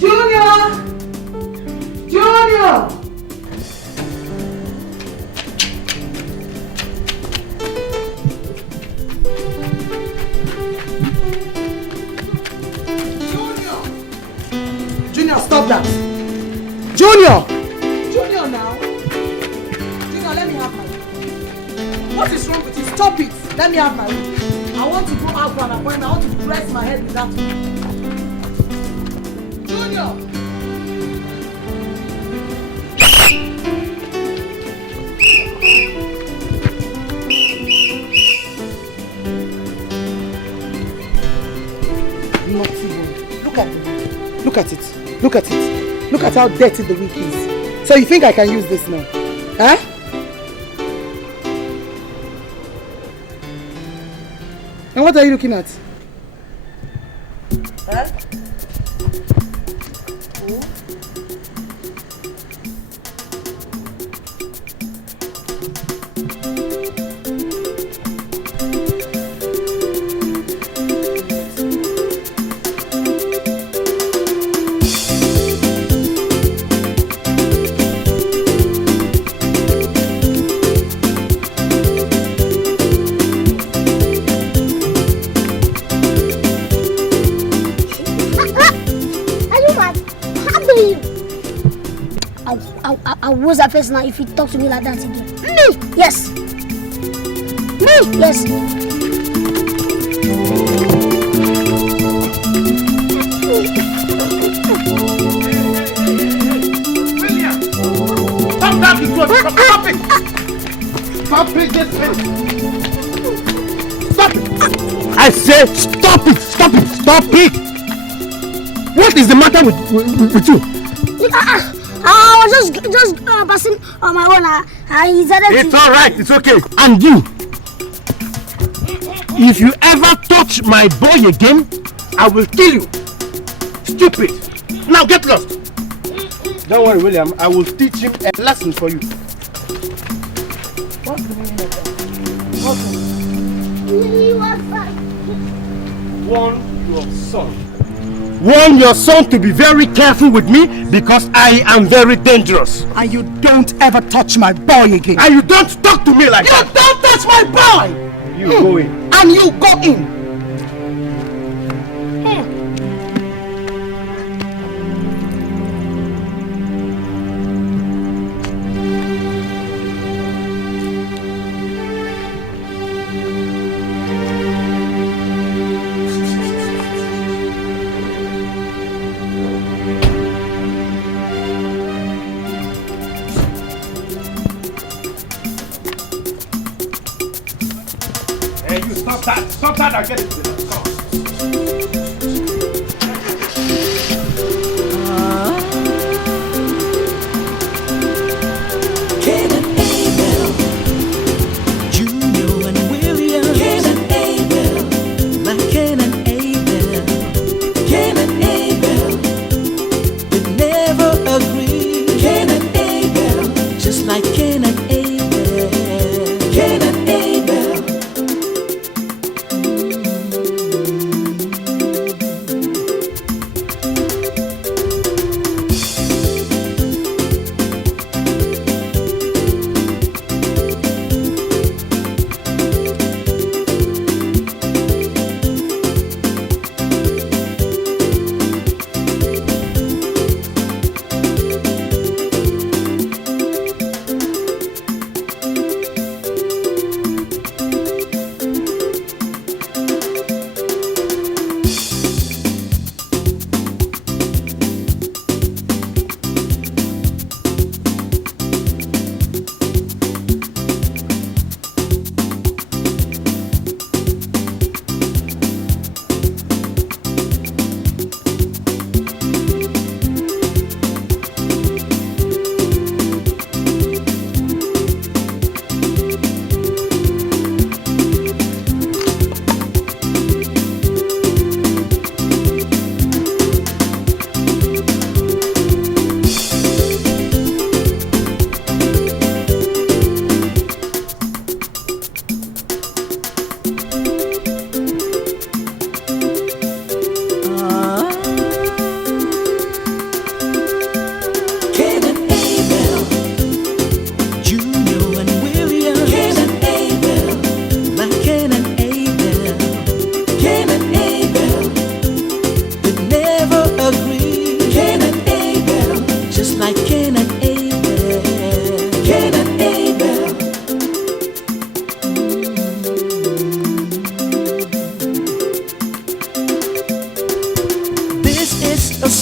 Junior! Junior! Junior, stop that! Junior! Junior now! Junior, let me have my room. What is wrong with you? Stop it! Let me have my room. I want to go out for an appointment. I want to dress my head with that one. Junior! Not even. Look at it. Look at it. Look at it. Look at how dirty the wig is. So you think I can use this now? Huh? And what are you looking at? Huh? I'll lose that face now if you talk to me like that again. Me? Yes. Me? Yes. William! Stop that! Stop it! Stop it! Just stop it! I said stop it! Stop it! Stop it! What is the matter with you? I was just passing on my own. It's all right. It's okay. And you, if you ever touch my boy again, I will kill you. Stupid. Now get lost. Don't worry, William. I will teach him a lesson for you. What's the meaning of that? Warn your son. Warn your son to be very careful with me because I am very dangerous. And you don't ever touch my boy again. And you don't talk to me like that. You don't touch my boy! You go in. And you go in. Stop that, I'll get it to the car. Cain and Abel, Junior and William. Cain and Abel, like Cain and Abel. Cain and Abel, they never agree. Cain and Abel, just like Cain and Abel. Cain and Abel.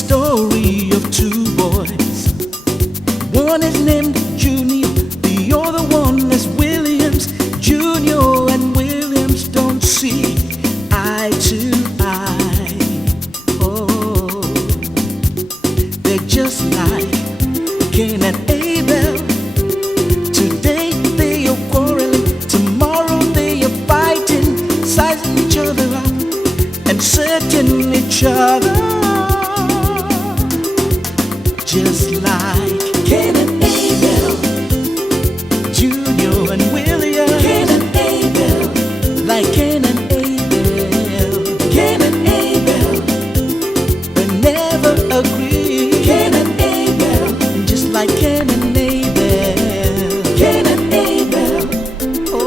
story of two boys. One is named Junior, the other one is Williams. Junior and Williams don't see eye to eye. Oh, they're just like Cain and Abel. Today they are quarreling, tomorrow they are fighting, sizing each other up and setting each other. Just like Cain and Abel, Junior and William. Cain and Abel, like Cain and Abel. Cain and Abel, they never agree. Cain and Abel, just like Cain and Abel. Cain and Abel, oh.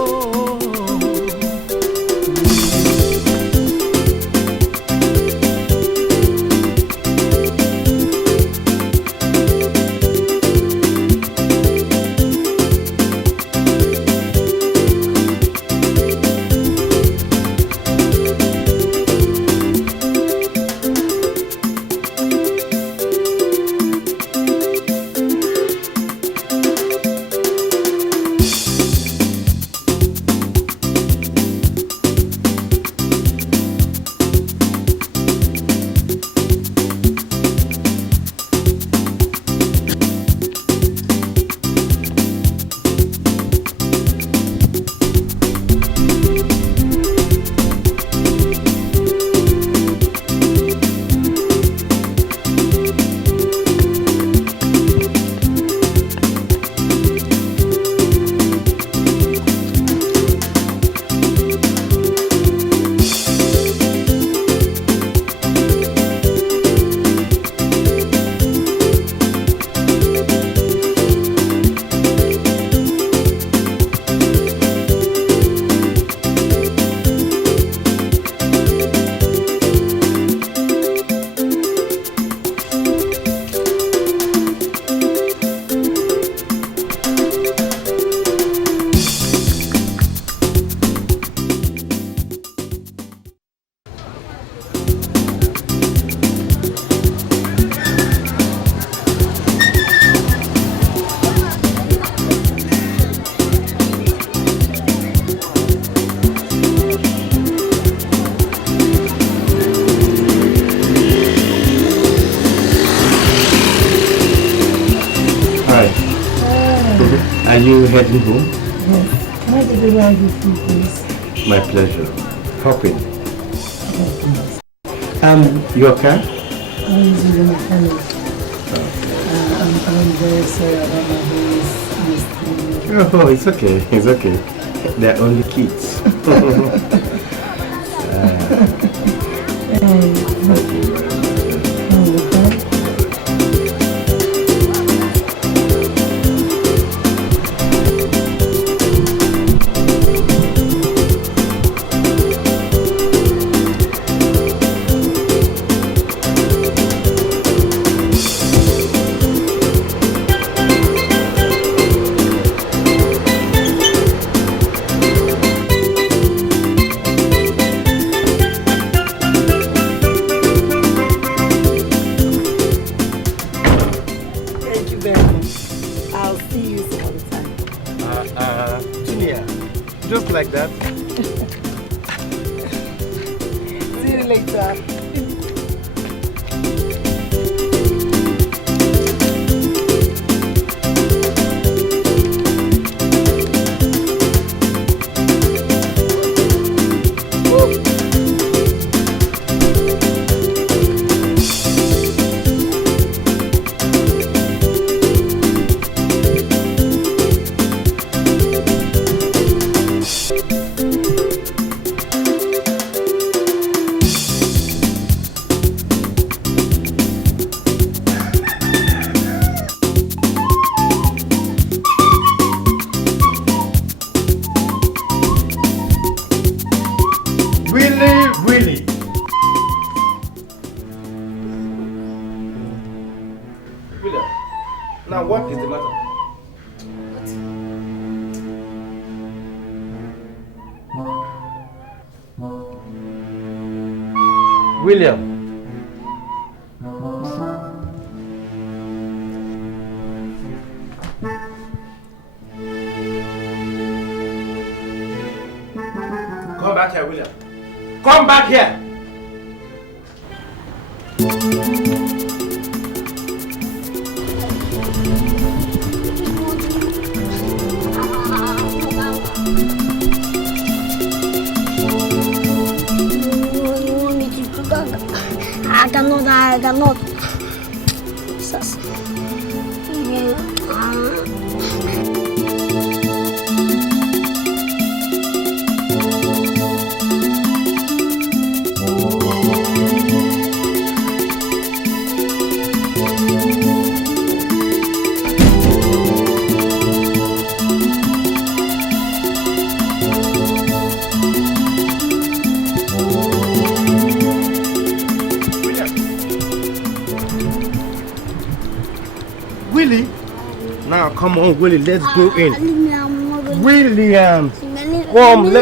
Are you heading home? Yes. Can I deliver you food, please? My pleasure. Hop in. Your car? I'm using the mechanic. I'm very sorry about my voice. Oh, it's okay. It's okay. They're only kids. Thank you very much. Like that. See you later. Now, what is the matter? William. back here, William. Come back here. You want me to do that? I cannot. Sus. Willie? Now come on, Willie, let's go in. Leave me, I'm not going. William! Leave me. I'm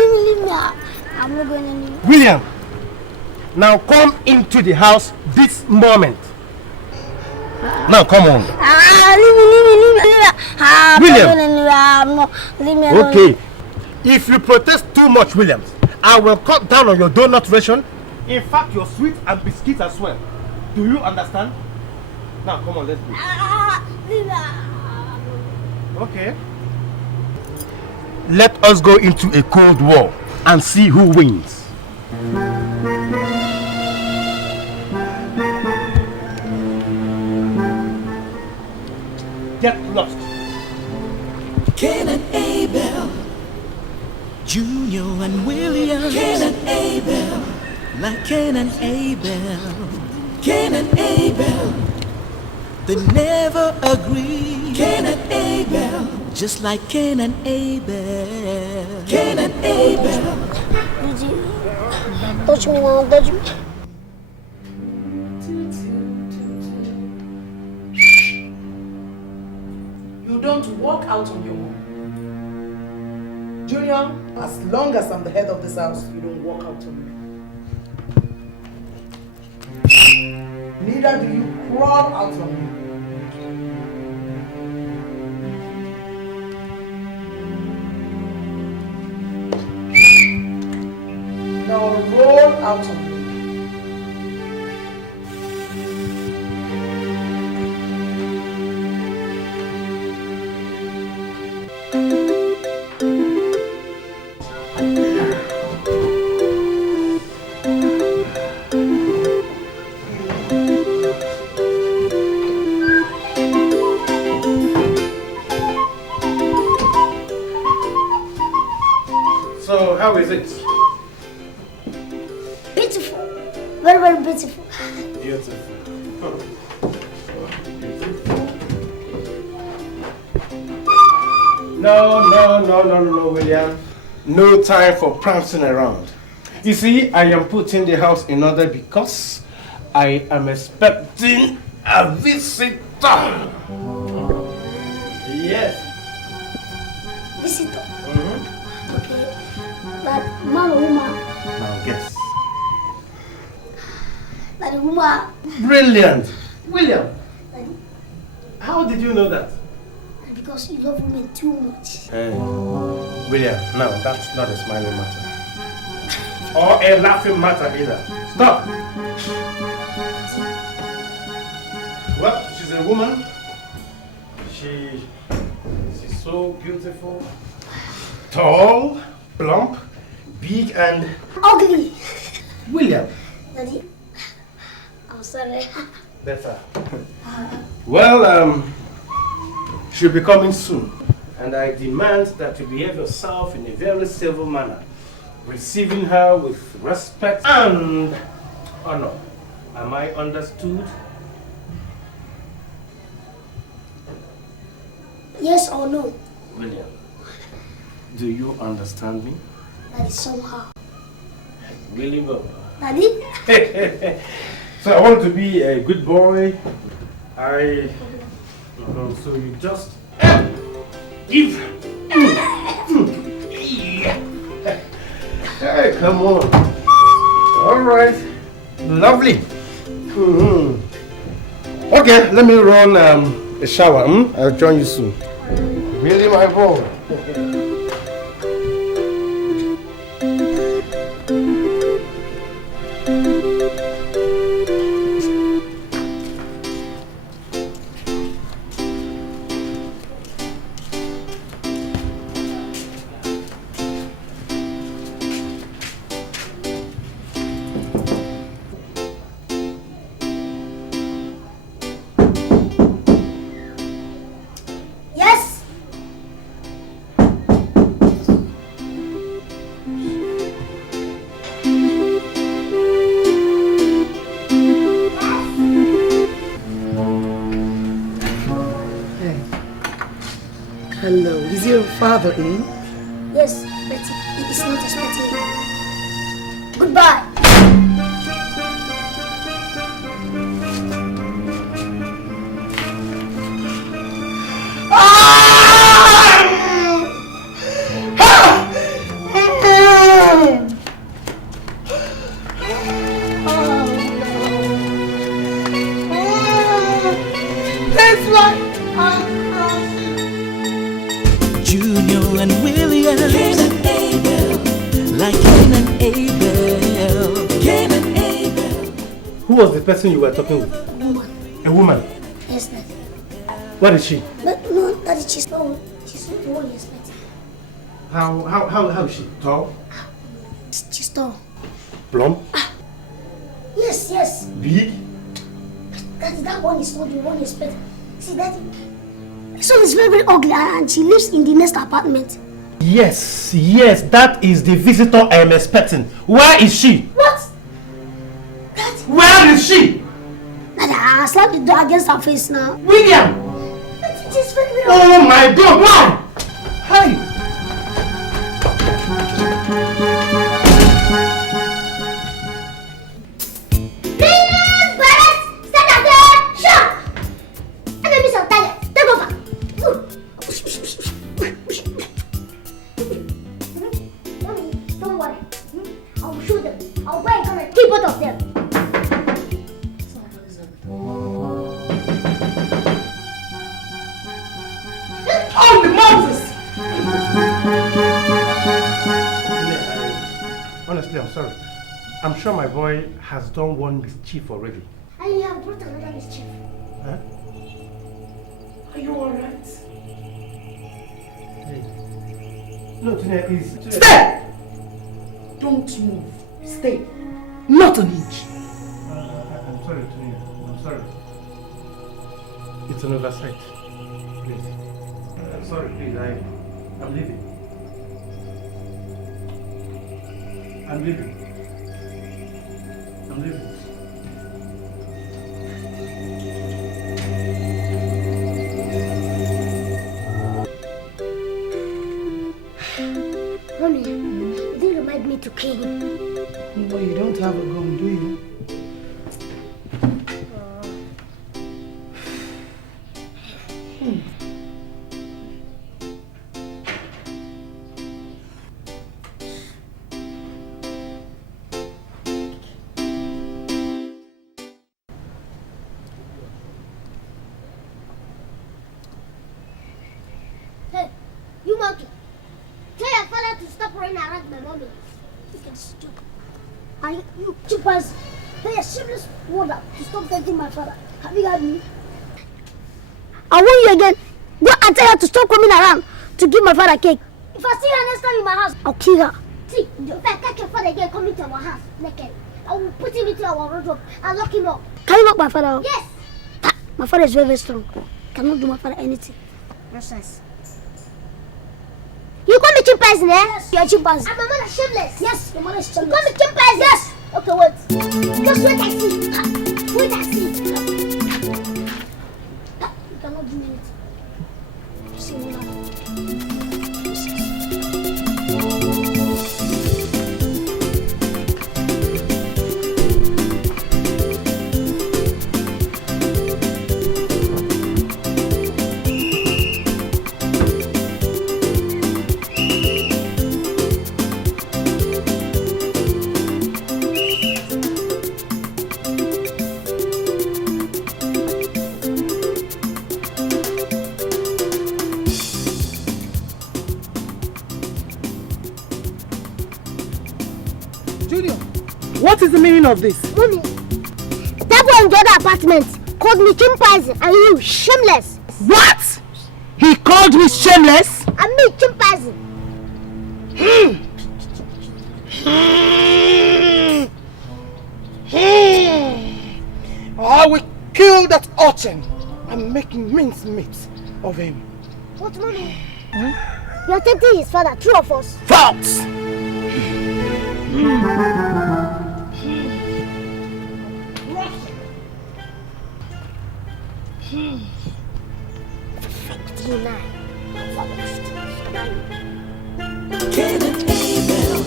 not going anywhere. William! Now come into the house this moment. Now come on. Leave me. I'm William. not going anywhere. I'm not. Leave me alone. Okay. If you protest too much, Williams, I will cut down on your donut ration. In fact, your sweets and biscuits as well. Do you understand? Now come on, let's go. Leave me. Okay. Let us go into a cold war and see who wins. Get lost. Cain and Abel, Junior and William. Cain and Abel, like Cain and Abel. Cain and Abel, they never agree. Cain and Abel, just like Cain and Abel. Cain and Abel. Did you touch me now? Touch me. You don't walk out on your own. Junior, as long as I'm the head of this house, you don't walk out on me. Neither do you crawl out on me. Now roll out on me. So, how is it? Beautiful. Very, very beautiful. Beautiful. No, William. No time for prancing around. You see, I am putting the house in order because I am expecting a visitor. Yes. Visitor. Okay. That man or woman? Now guess. That the woman. Brilliant. William, That, how did you know that? because you love women too much. William, no, that's not a smiling matter. Or a laughing matter either. Stop. Well, she's a woman. She's so beautiful. Tall, plump, big and... Ugly. William. Daddy, I'm sorry. Better. Well, she'll be coming soon. And I demand that you behave yourself in a very civil manner, receiving her with respect and honor. Am I understood? Yes or no? William, do you understand me? Daddy, somehow. Really well. Daddy? So I want to be a good boy. So you just give. Hey, come on. All right. Lovely. Okay, let me run a shower. I'll join you soon. Really, my boy. Hello, is your father in? Yes, but he is not expecting me. Goodbye. Junior and William, Cain and Abel, like Cain and Abel, Cain and Abel. Who was the person you were talking with? Woman. A woman? Yes, Daddy. What is she? But no, Daddy, she's not the one you expected. How is she? Tall? She's tall. Plump? Yes. Big? Daddy, that one is not the one you expected. See, Daddy, this one is very, very ugly and she lives in the next apartment. Yes, that is the visitor I am expecting. Where is she? What? Daddy. Where is she? Daddy, I slapped the door against her face now. William! Daddy, it is very, very Oh my God, why? Hi! Honestly, I'm sorry. I'm sure my boy has done one mischief already. And you have brought another mischief. Huh? Are you alright? Hey. No, Tina, please. Stay! Don't move. Stay. Not an inch. I'm sorry, Tina. I'm sorry. It's an oversight. Please. I'm sorry, please. I'm leaving. I'm leaving. Mommy, you didn't remind me to Cain. No, you don't have a gun, do you? Hey, you monkey. Tell your father to stop running around my mommy. You can stop. And you chimpanzee. Tell your shameless mother to stop touching my father. Have you got me? I warn you again. Go and tell her to stop coming around to give my father cake. If I see her next time in my house, I'll kill her. See, if I catch your father again coming to our house naked, I will put him into our wardrobe and lock him up. Can you lock my father up? Yes. My father is very, very strong. Cannot do my father anything. Nonsense. You call me chimpanzee, eh? Yes. You're a chimpanzee. And my mother is shameless. Yes, your mother is shameless. You call me chimpanzee? Yes. Okay, wait. Just wait and see. Wait and see. You cannot do anything. You see me now. What is the meaning of this? Mommy, that boy in the other apartment called me chimpanzee and you shameless. What? He called me shameless? And me chimpanzee. I will kill that urchin and make mincemeat of him. What, Mommy? You're tempting his father, true or false? False! Cain and Abel,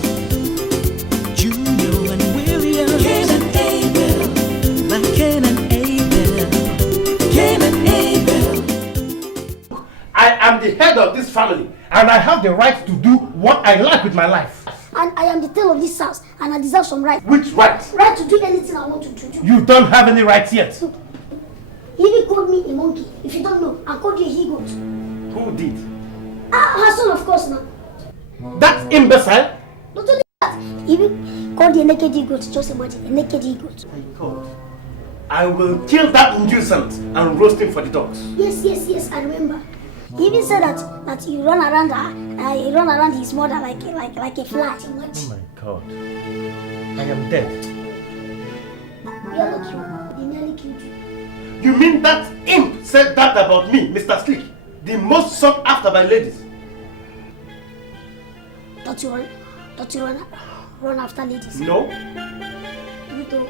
Junior and William. Cain and Abel, like Cain and Abel. Cain and Abel. I am the head of this family, and I have the right to do what I like with my life. And I am the tail of this house, and I deserve some right. Which right? Right to do anything I want to do. You don't have any rights yet. He even called me a monkey. If you don't know, I called you a he-goat. Who did? Her son, of course, now. That imbecile? Not only that, he even called you a naked he-goat. Just imagine, a naked he-goat. My God. I will kill that nuisance and roast him for the dogs. Yes, I remember. He even said that you run around you run around his mother like a fly. Oh my God. I am dead. You are not you. They nearly killed you. You mean that imp said that about me, Mr. Slick? The most sought after by ladies. Don't you run after ladies? No. You too.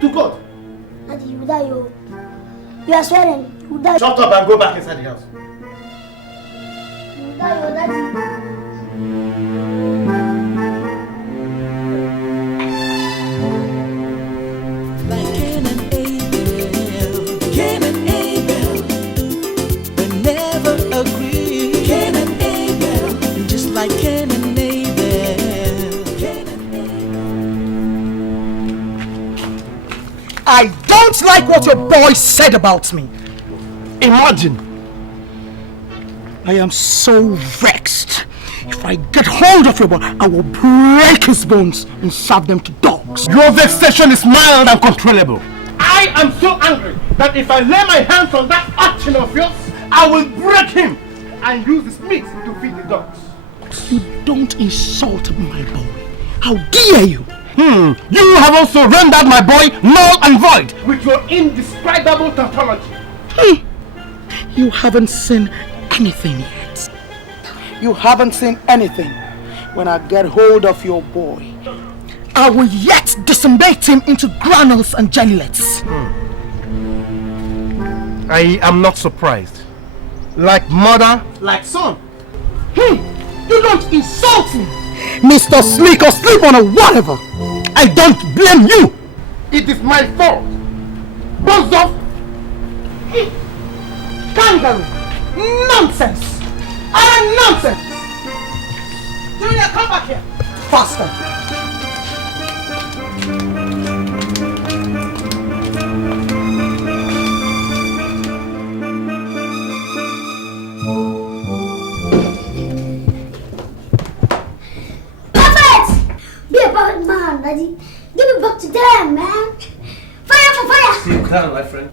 To God. Daddy, you die, you are swearing. You die. Shut up and go back inside the house. You die, your daddy. Like Cain and Abel, Cain and Abel, they never agree. Cain and Abel, just like Cain and Abel, Cain and Abel. I don't like what your boy said about me. Imagine. I am so vexed. If I get hold of your boy, I will break his bones and serve them to dogs. Your vexation is mild and controllable. I am so angry that if I lay my hands on that urchin of yours, I will break him and use his meat to feed the dogs. You don't insult my boy. How dare you? You have also rendered my boy null and void with your indescribable tautology. You haven't seen anything yet. You haven't seen anything. When I get hold of your boy, I will yet disembowel him into granules and jellylets. I am not surprised. Like mother, like son. You don't insult me, Mr. Slick or Sleep on or whatever. I don't blame you. It is my fault. Both of Kangaroo. Nonsense. Nonsense. Junior, come back here. Faster. Perfect! Be a perfect man, Daddy. Give it back to them, man. Fire for fire! See you down, my friend.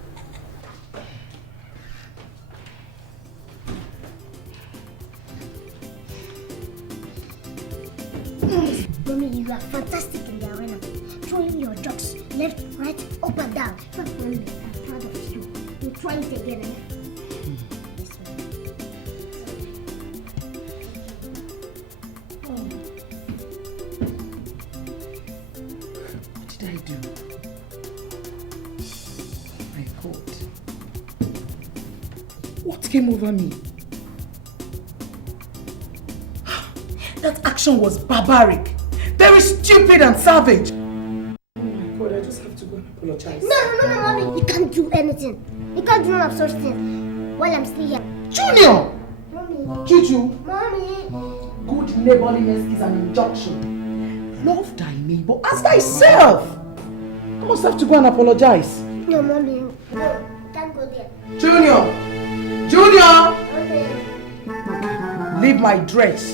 Mommy, you are fantastic in the arena. Throwing your jokes left, right, up and down. Mommy, I'm proud of you. You try it again, eh? Yes, ma'am. What did I do? My God. What came over me? That action was barbaric. Very stupid and savage. Oh my God, I just have to go and apologize. No, Mommy. You can't do anything. You can't do none of such things while I'm still here. Junior! Mommy. Juju, Mommy. good neighborliness is an injunction. Love thy neighbor as thyself. I must have to go and apologize. No, Mommy. No, can't go there. Junior! Junior! Okay. Leave my dress.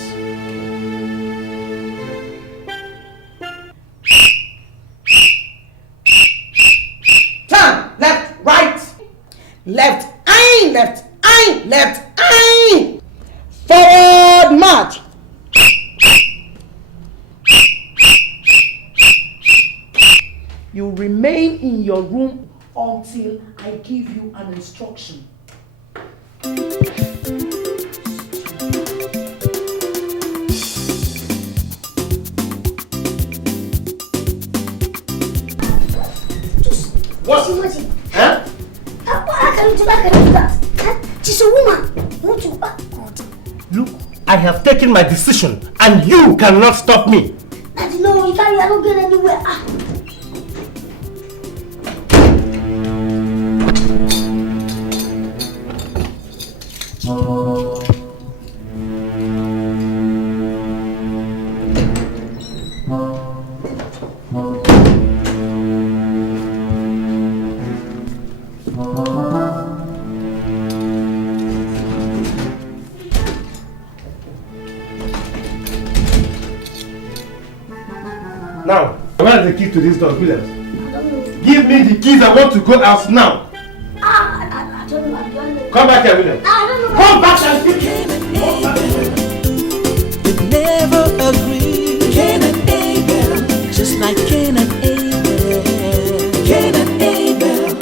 Turn! Left, right! Left, aye! Left, aye! Left, aye! Forward march! You remain in your room until I give you an instruction. What? What? Huh? How can you do that? She's a woman. Want to I have taken my decision and you cannot stop me. Daddy, no, you can't. You're not going anywhere. Now, where is the key to this door, Williams? Give me the keys. I want to go out now. I don't know. Come back here, Williams. I don't know. Come back and give They never agree. Cain and Abel, just like Cain and Abel. Cain and Abel.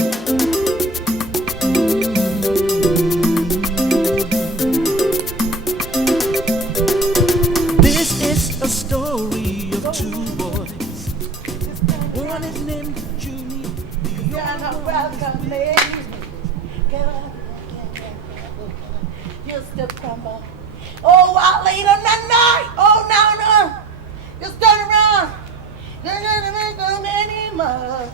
This is a story of two boys. One is named Junior. You're not welcome, lady. You still crumble. Oh, out late on that night. Oh, no. Just turn around. You're not gonna make them anymore.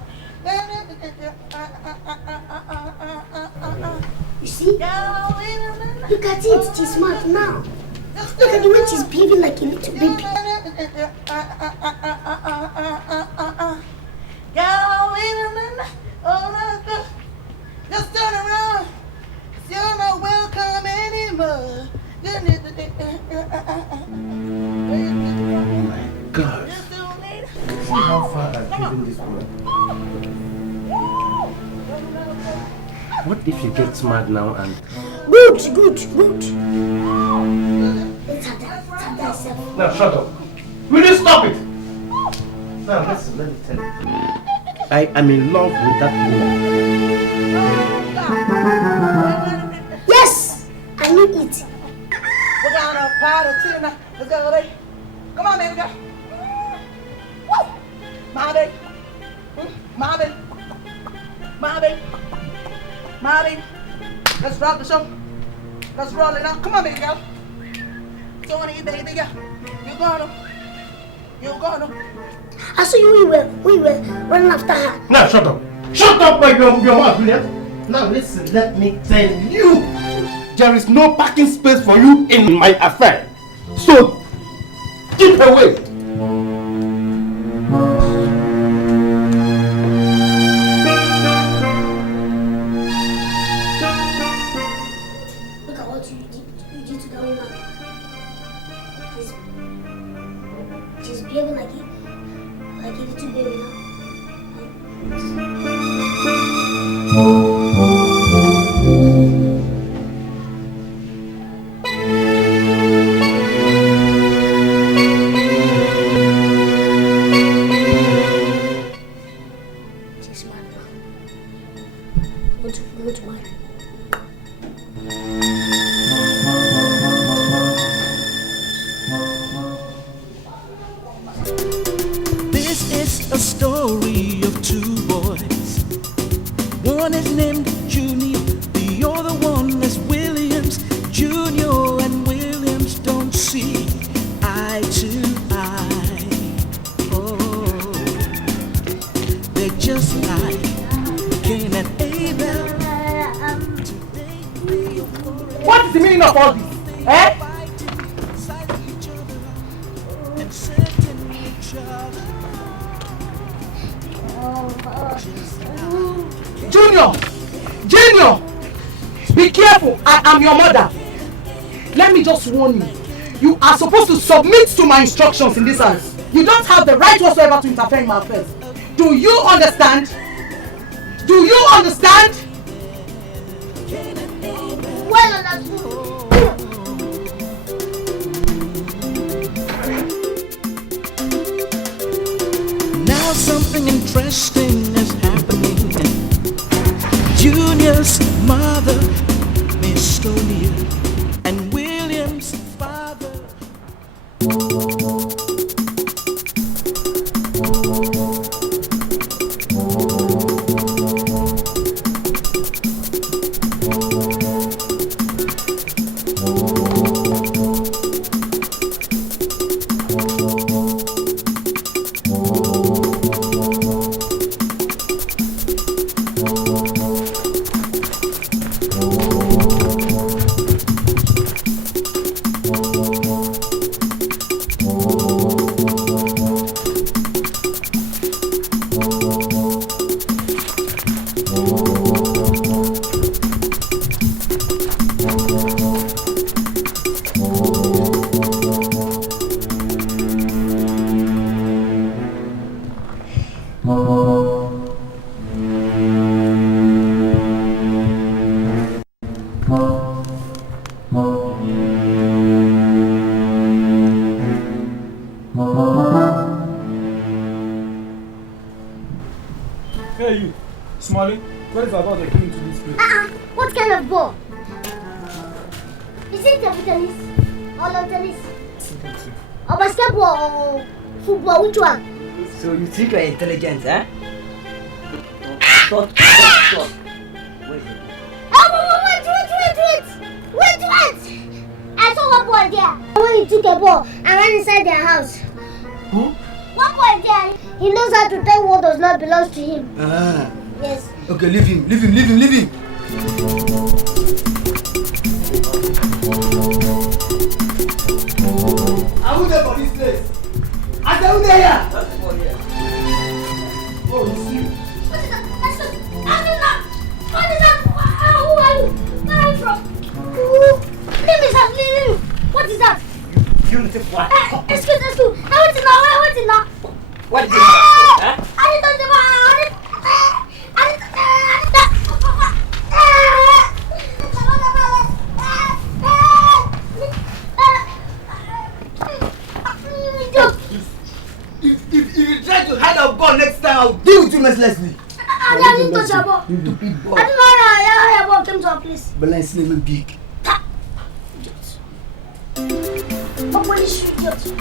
You see? Look at it. She's smart now. Look at the way she's behaving like a little baby. Just turn around. You're not welcome anymore. Oh my God. See how far I've given this woman. What if you get smart now and... Good. Let's have that. Now shut up. Will you stop it? Now listen, let me tell you. I am in love with that woman. Yes! I need it. We're gonna party tonight. Let's go, baby. Come on, baby girl. Woo! My baby. My baby. My baby. My baby. Let's rock the show. Let's roll it out. Come on, baby girl. Go on in, baby girl. You're gonna. I saw you, we will run after her. Now shut up. Shut up, my your mouth, William. Now listen, let me tell you. There is no parking space for you in my affair. So, keep away. Look at what you did to that woman. She's behaving like a little baby now. She's mad now. Go to mine. This is a story of two boys. One is named Junior, the other one is Williams. Junior and Williams don't see eye to eye. Oh, they're just like Cain and Abel. What is the meaning of all this? Eh? Junior! Be careful, I am your mother. Let me just warn you. You are supposed to submit to my instructions in this house. You don't have the right whatsoever to interfere in my affairs. Do you understand? Do you understand? Well understood. Now something interesting is happening. Junior's mother, Miss Tonia, and William's father. kind of ball? Is it table tennis or lawn tennis? Or basketball or football? Which one? So you think you're intelligent, eh? Stop. Wait. Oh, wait! I saw one boy there. When he took a ball and ran inside their house. Who? One boy there. He knows how to tell what does not belong to him. Ah. Yes. Okay, leave him. I'm there for this place. I said, who there? That's the boy here. Oh, you see? What is that? What is that? Who are you? Where are you from? Leave me, sir. What is that? You little what? Excuse. I want to know. What did you do? I didn't touch the ball. If you try to hide a ball next time, I'll deal with you mercilessly. I didn't touch the ball. Stupid ball. I didn't know your ball came to our place. Balance name big. What will you shoot you?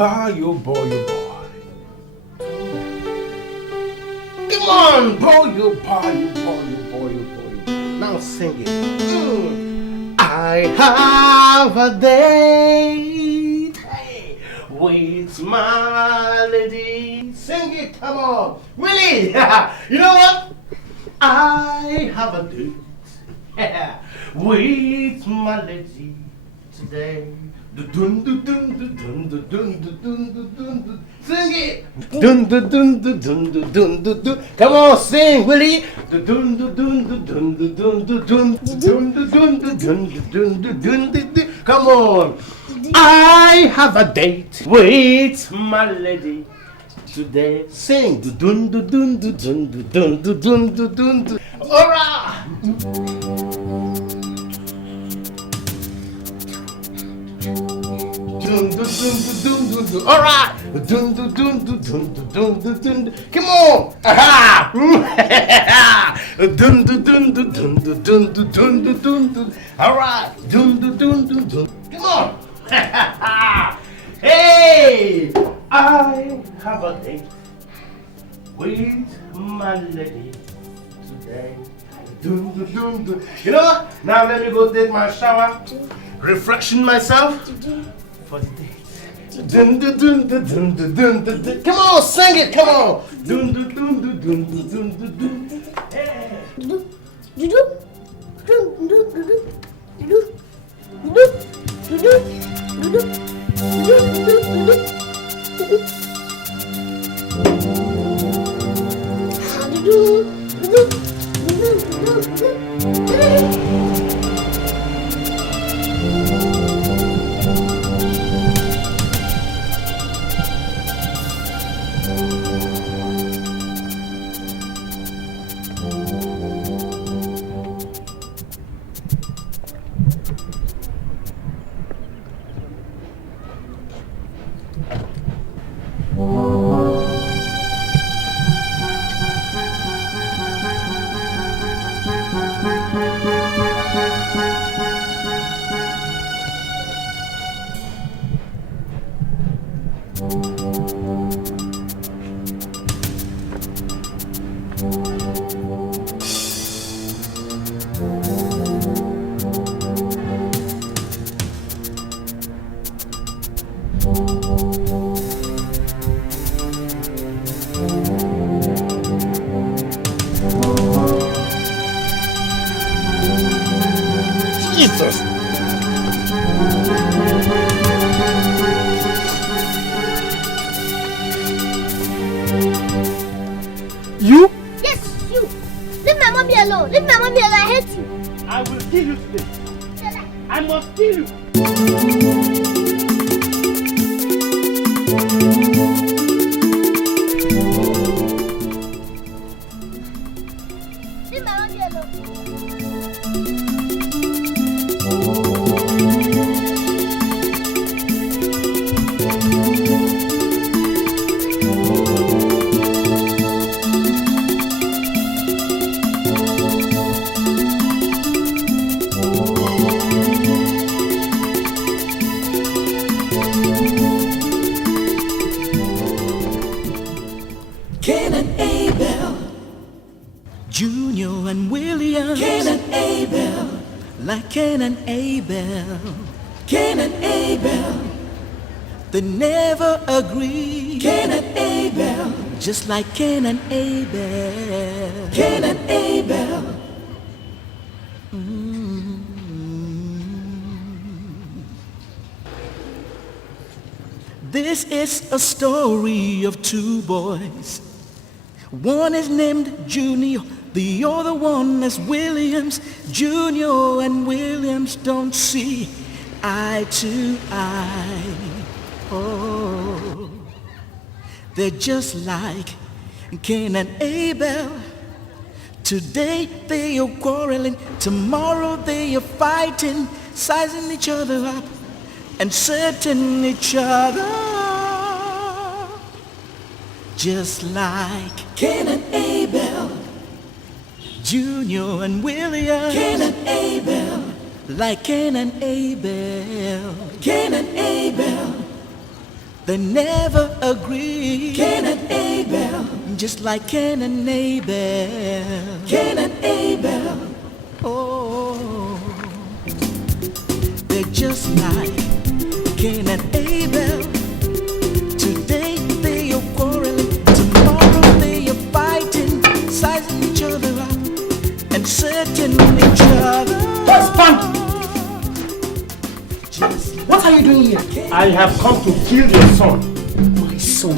Boy, oh boy, oh boy. Come on, boy, oh boy, oh boy, oh boy, oh boy. Now sing it. I have a date with my lady. Sing it, come on. Willie, you know what? I have a date with my lady today. Dun dun dun dun dun dun dun dun dun dun. Sing it. Dun dun dun dun dun dun dun dun dun. Come on, sing, Willie. Dun dun dun dun dun dun dun dun dun dun dun dun dun dun dun. Come on. I have a date with my lady today. Sing. Dun dun dun dun dun dun dun dun dun dun dun. Alright. All right. Come on. Aha. All right. Come on. Hey, I have a date with my lady today. You know what? Now let me go take my shower, refreshing myself for the date. Come on, sing it, come on. Jesus. You? Yes, you. Leave my mommy alone. Leave my mommy alone. I hate you. I will kill you today. I must kill you. Leave my mommy alone. Cain and Abel, Junior and William. Cain and Abel, like Cain and Abel. Cain and Abel, they never agree. Cain and Abel, just like Cain and Abel. Cain and Abel. This is a story of two boys. One is named Junior, the other one is Williams. Junior and Williams don't see eye to eye. Oh, they're just like Cain and Abel. Today they are quarreling, tomorrow they are fighting, sizing each other up and setting each other. Just like Cain and Abel, Junior and William. Cain and Abel, like Cain and Abel. Cain and Abel, they never agree. Cain and Abel, just like Cain and Abel. Cain and Abel, oh, they're just like Cain and Abel. Today they are I have come to kill your son. My son?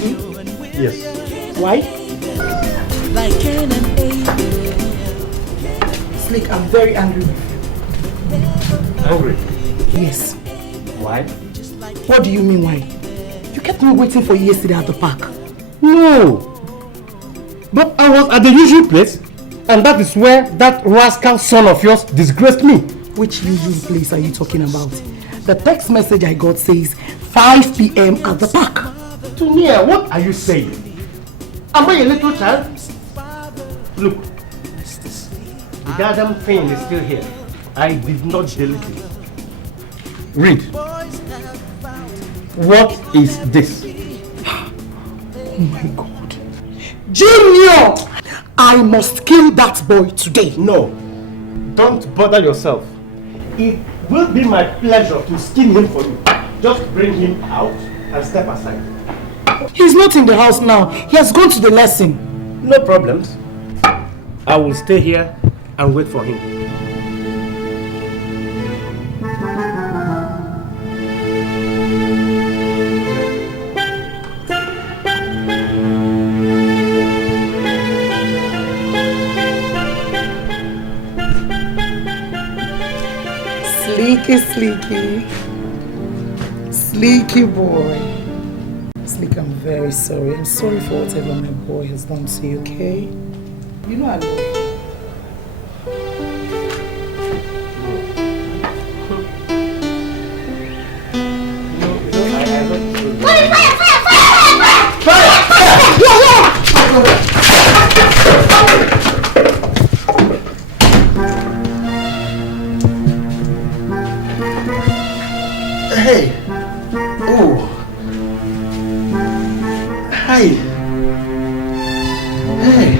Yes. Why? Like Cain and Abel. Slick, I'm very angry. Angry? Yes. Why? What do you mean why? You kept me waiting for you yesterday at the park. No. But I was at the usual place, and that is where that rascal son of yours disgraced me. Which usual place are you talking about? The text message I got says 5 p.m. at the park. Tunia, what are you saying? Am I a little child? Look, the goddamn thing is still here. I did not delete it. Read. What is this? Oh my God. Junior! I must kill that boy today. No, don't bother yourself. It will be my pleasure to skin him for you. Just bring him out and step aside. He's not in the house now. He has gone to the lesson. No problems. I will stay here and wait for him. Sleeky. Sleeky boy. Sleek, I'm very sorry. I'm sorry for whatever my boy has done to you, okay? You know I love you. Hey! Oh! Hi! Hey! Hey!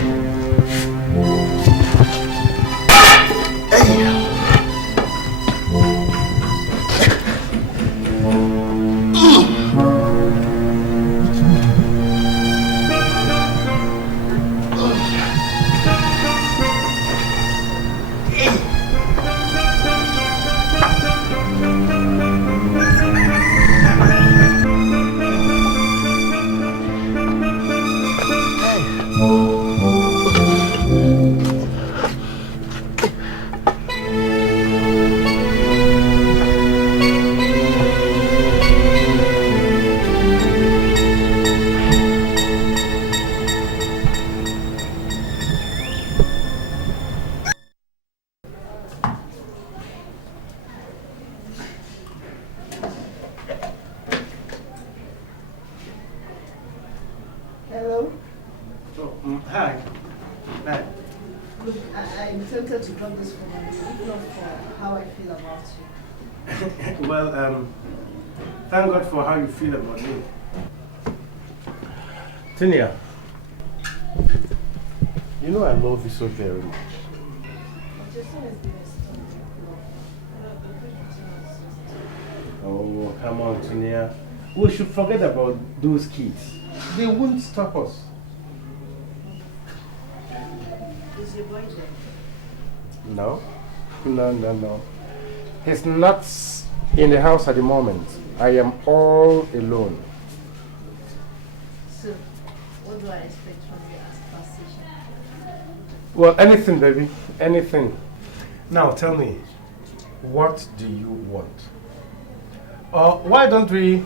Hello? Hi. Hi. Look, I'm tempted to drop this for you, if not for how I feel about you. Well, thank God for how you feel about me. Tinia, you know I love you so very much. Oh, come on, Tinia. We should forget about those kids. They won't stop us. Is your boy there? No. No. He's not in the house at the moment. I am all alone. So, what do I expect from you as conversation? Well, anything, baby. Anything. Now, tell me, what do you want? Or why don't we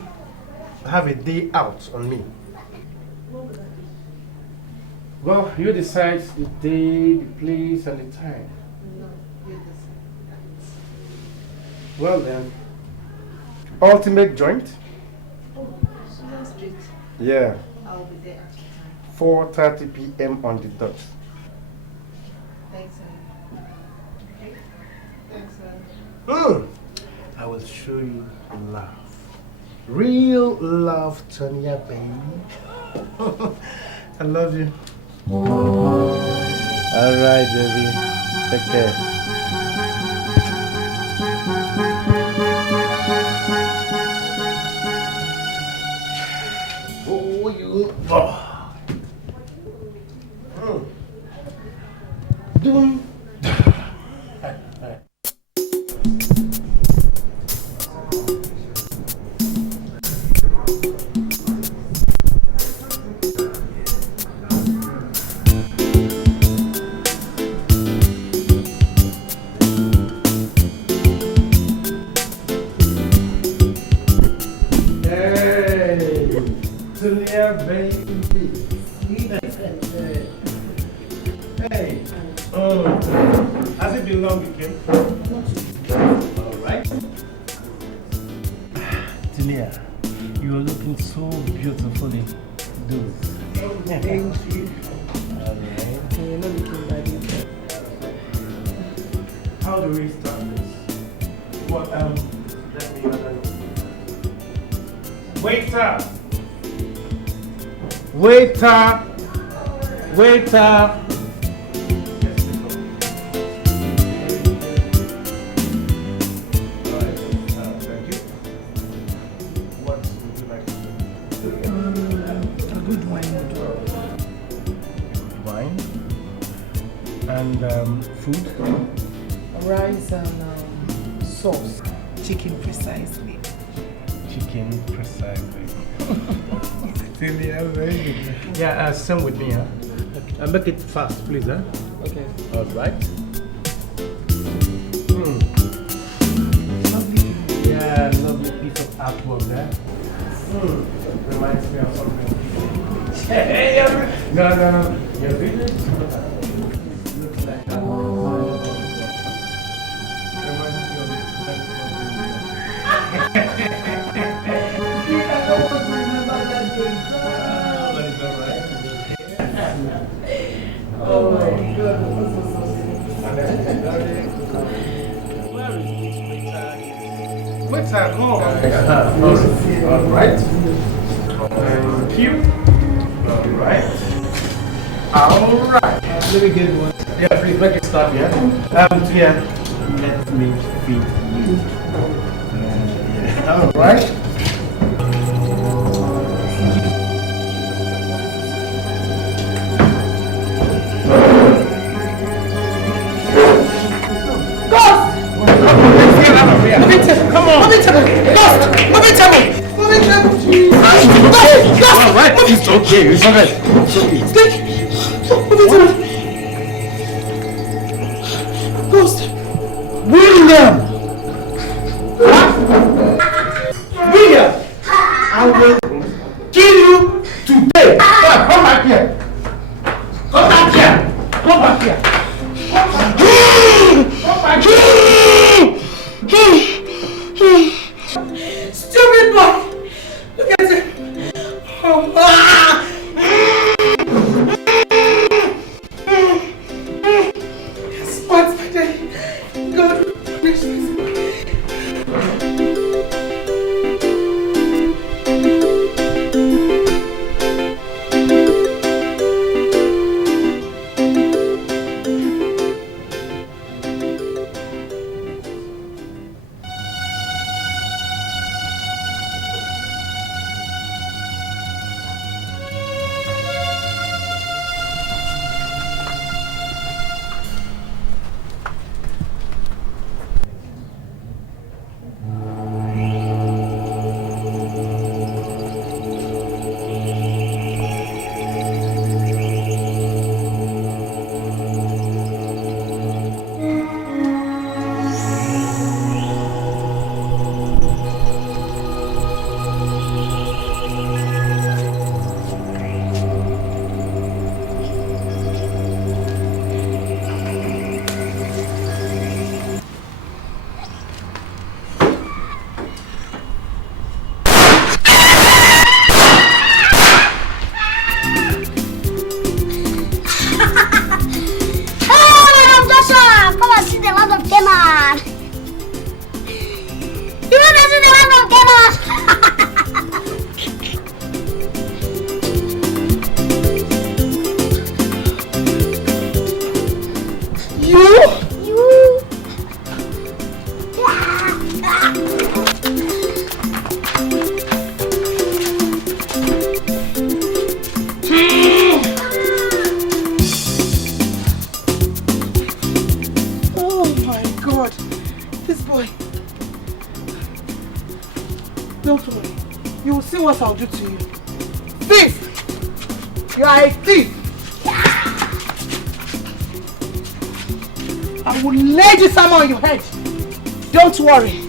have a day out on me? What would that be? Well, you decide the day, the place, and the time. No, you decide. Well then, ultimate joint? Oh, Susan Street. Yeah, I'll be there at 4:30 p.m. on the dot. Thanks, okay. Thanks, man. I will show you love. Real love, Tonya, baby. I love you. Alright, baby. Take care. Oh, you. Oh. Doom. baby. Hey. Has it been long, Dikeh? Alright. Delia, you are looking so beautiful in those. Thank you. Alright. You're not looking like it. How do we start this? What, let me Waiter! Waiter! Waiter! And food? Rice and sauce. Chicken precisely. Chicken precisely. Yeah, same with me, huh? Make it fast, please, huh? Okay. All right. Yeah, lovely piece of artwork there. Reminds me of something. No. Your village looks like that. Oh my God. Where is this waiter? Waiter, come on. All right. Thank you. All right. Let me get one. Yeah, please make it stop, yeah? Tia, let me feed you. All right. Come on! Moving table! Ghost! Moving table! Moving table! Ghost! All right, it's okay, it's alright. It's okay. Moving table! Ghost! William! What? William! I will kill you today! Come back here! Come back here! Come back here! Come back here! Stupid boy! Look at it! Oh, spots my day. God, gracious. What I'll do to you. Thief! You are a thief! I will lay this hammer on your head. Don't worry.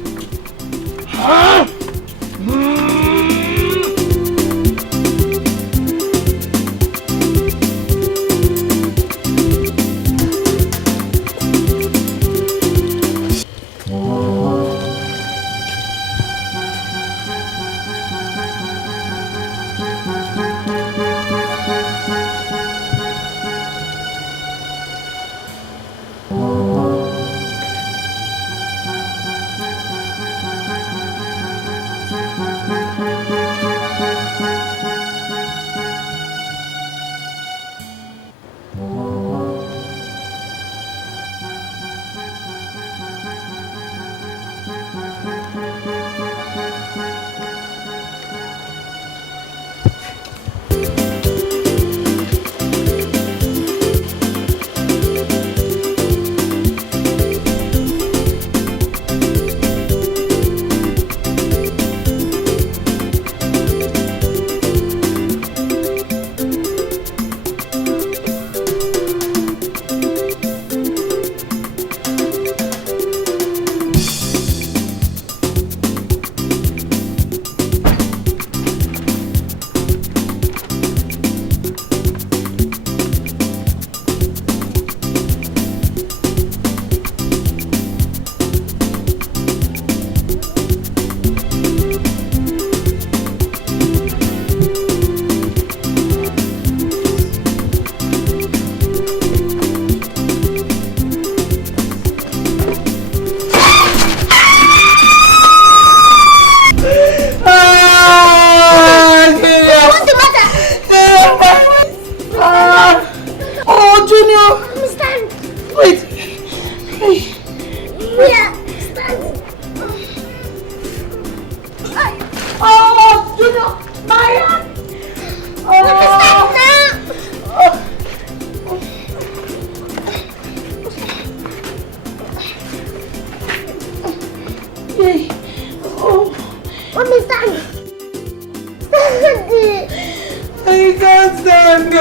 can't do.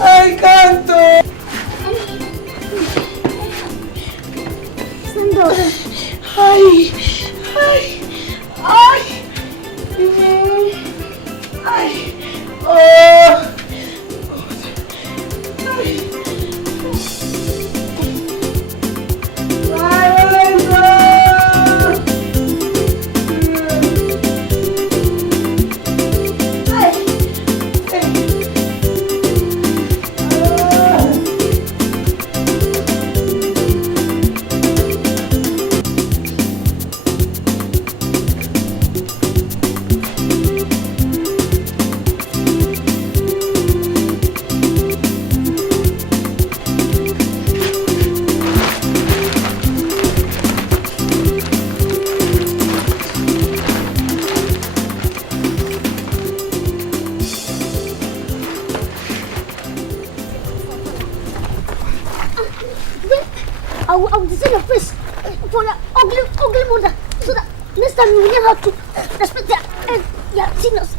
I can't do. Hi. I will design a face for the ugly mother so that next time you will never have to respect their seniors.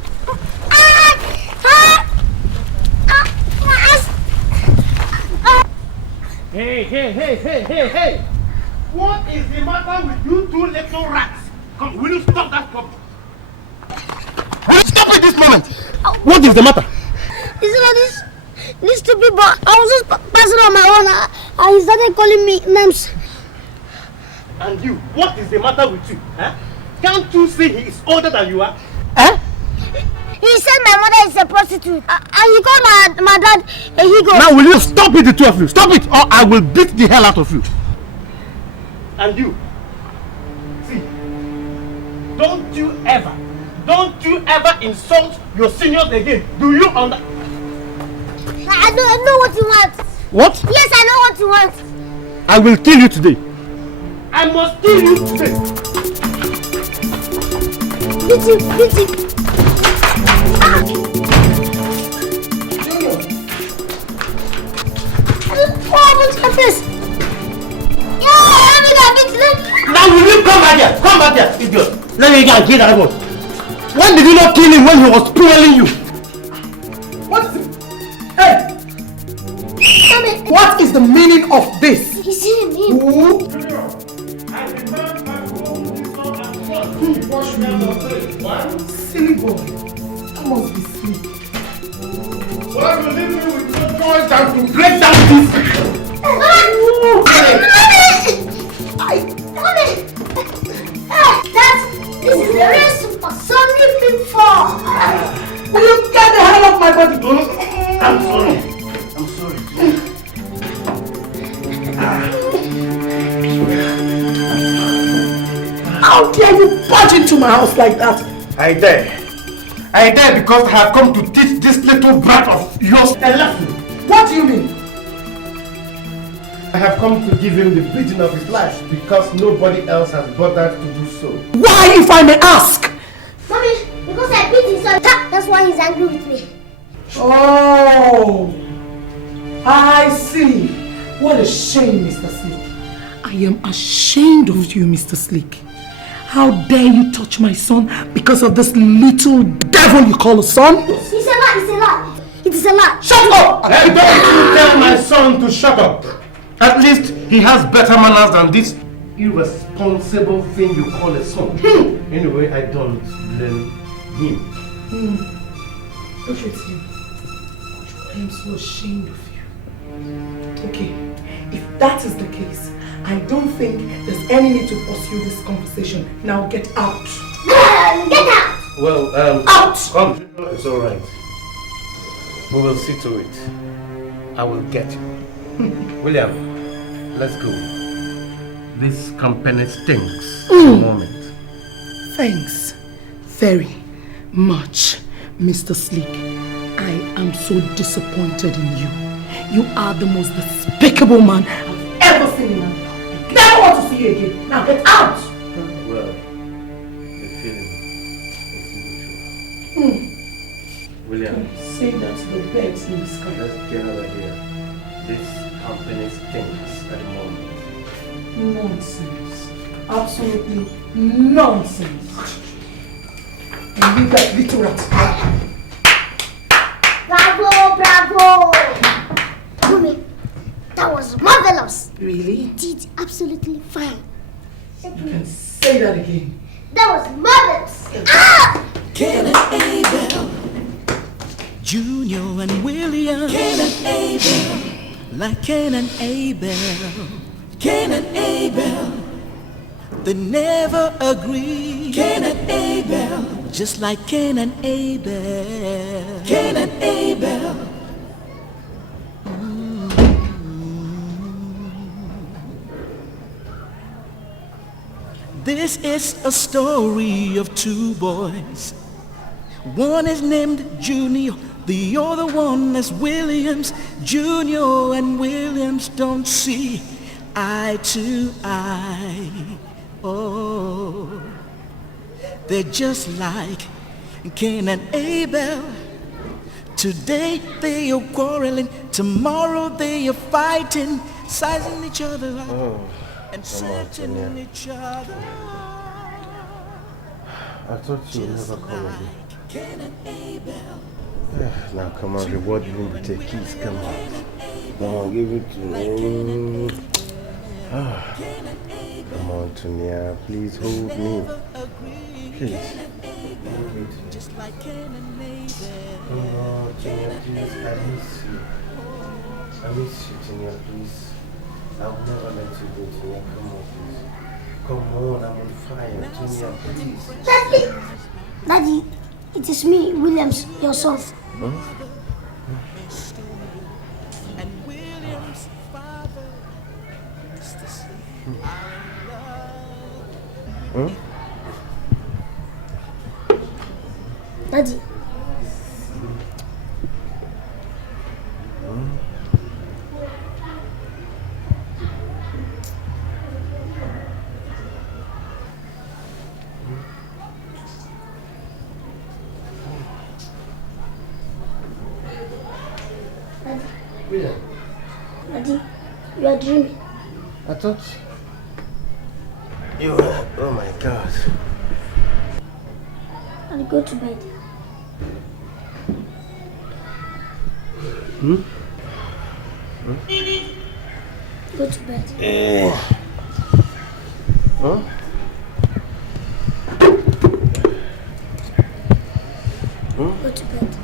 Hey! What is the matter with you two little rats? Come, will you stop that trouble? Will you stop it this moment? What is the matter? This stupid boy, I was just passing on my own and he started calling me names. And you, what is the matter with you? Huh? Can't you see he is older than you are? He said my mother is a prostitute and he called my dad a higo. Now will you stop it, the two of you? Stop it or I will beat the hell out of you. And you, see, don't you ever insult your seniors again. Do you understand? I know what you want. What? Yes, I know what you want. I will kill you today. I must kill you today. Beat him. Junior. What happened to your face? Now will you come back here? Come back here, idiot. Let me go and kill that one. When did you not kill him when he was pulling you? What is it? Hey! Mommy. What is the meaning of this? He's hitting me. Who? Silly boy. That must be sleep. So I will leave you with no choice than to break down this. This is the real super sorry before. Will you get the hell off my body? I'm sorry. How dare you barge into my house like that? I dare because I have come to teach this little brat of yours a lesson. What do you mean? I have come to give him the beating of his life because nobody else has bothered to do so. Why, if I may ask? Mommy, because I beat his son. That's why he's angry with me. Oh, I see. What a shame, Mr. Sleek. I am ashamed of you, Mr. Sleek. How dare you touch my son because of this little devil you call a son? It's a lie. It is a lie. Shut up! Hey, don't you tell my son to shut up. At least he has better manners than this irresponsible thing you call a son. Anyway, I don't blame him. Look at you. I am so ashamed of you. Okay, if that is the case, I don't think there's any need to pursue this conversation. Now get out. Get out! Well, Out! come. It's all right. We will see to it. I will get you. William, let's go. This company stinks at the moment. Thanks very much, Mr. Sleek. I am so disappointed in you. You are the most despicable man I've ever seen in my life. I never want to see you again. Now get out! Well, the feeling is mutual. William, Say that to the birds in the sky. let's get out of here. This company stinks at the moment. Nonsense. Absolutely nonsense. And leave that little rat. That was marvelous. Really? Did absolutely fine. You can say that again. That was marvelous. Ah! Cain and Abel, Junior and William. Cain and Abel, like Cain and Abel. Cain and Abel, they never agree. Cain and Abel, just like Cain and Abel. Cain and Abel. This is a story of two boys. One is named Junior, the other one is Williams. Junior and Williams don't see eye to eye. Oh, they're just like Cain and Abel. Today they are quarreling, tomorrow they are fighting, sizing each other up and setting each other. I thought you would never come again. Cain and Abel. Now come on, reward me with the keys, come on. Come on, give it to me. Come on, Tunia, please hold me. Please. Just like Cain and Abel. Come on, Tunia, please, I miss you. I miss you, Tunia, please. I will never let you go, Tunia, come on, please. Come on, I'm on fire, Tunia, please. Daddy! Daddy, it is me, Williams, your son. Huh? And William's father is the same. Huh? Daddy. William, Daddy, you are dreaming. I thought you were, oh my God. I'll go to bed. Go to bed. Huh? Go to bed.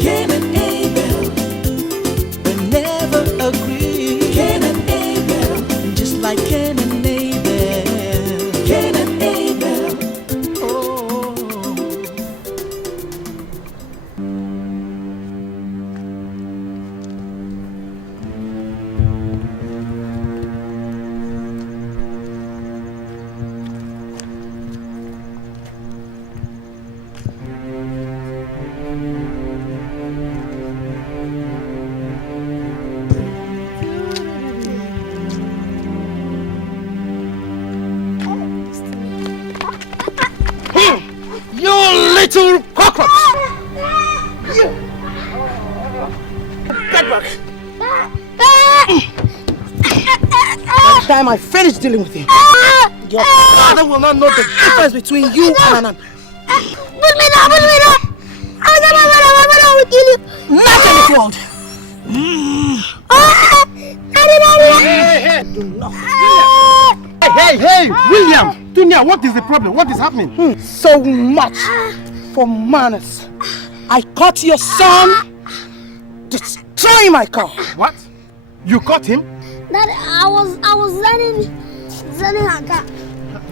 Cain and Abel, they never little cockroach! Get back! By the time I finish dealing with you, your father will not know the difference between you and an... Put me down! My father will kill you! Not in this world! Hey, William! Dunya, what is the problem? What is happening? So much for manners. I caught your son destroying my car. What? You caught him? That I was learning her car.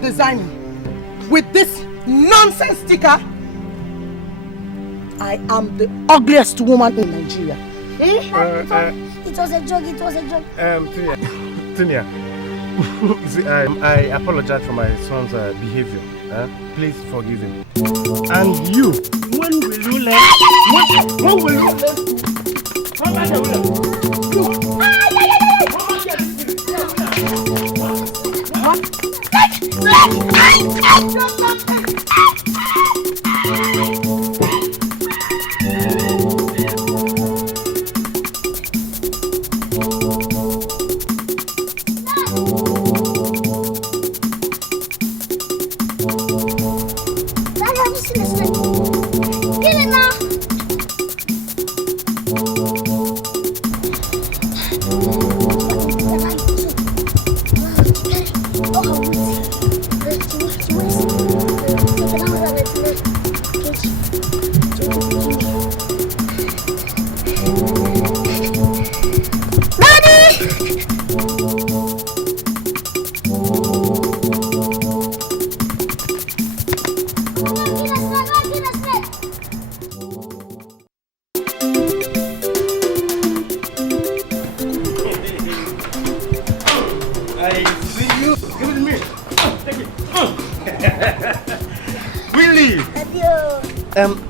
Designing. With this nonsense sticker, I am the ugliest woman in Nigeria. It was a joke. Tunya, you see, I apologize for my son's behavior. Please forgive him. And you, when will you learn? When will you learn? Come back here, William.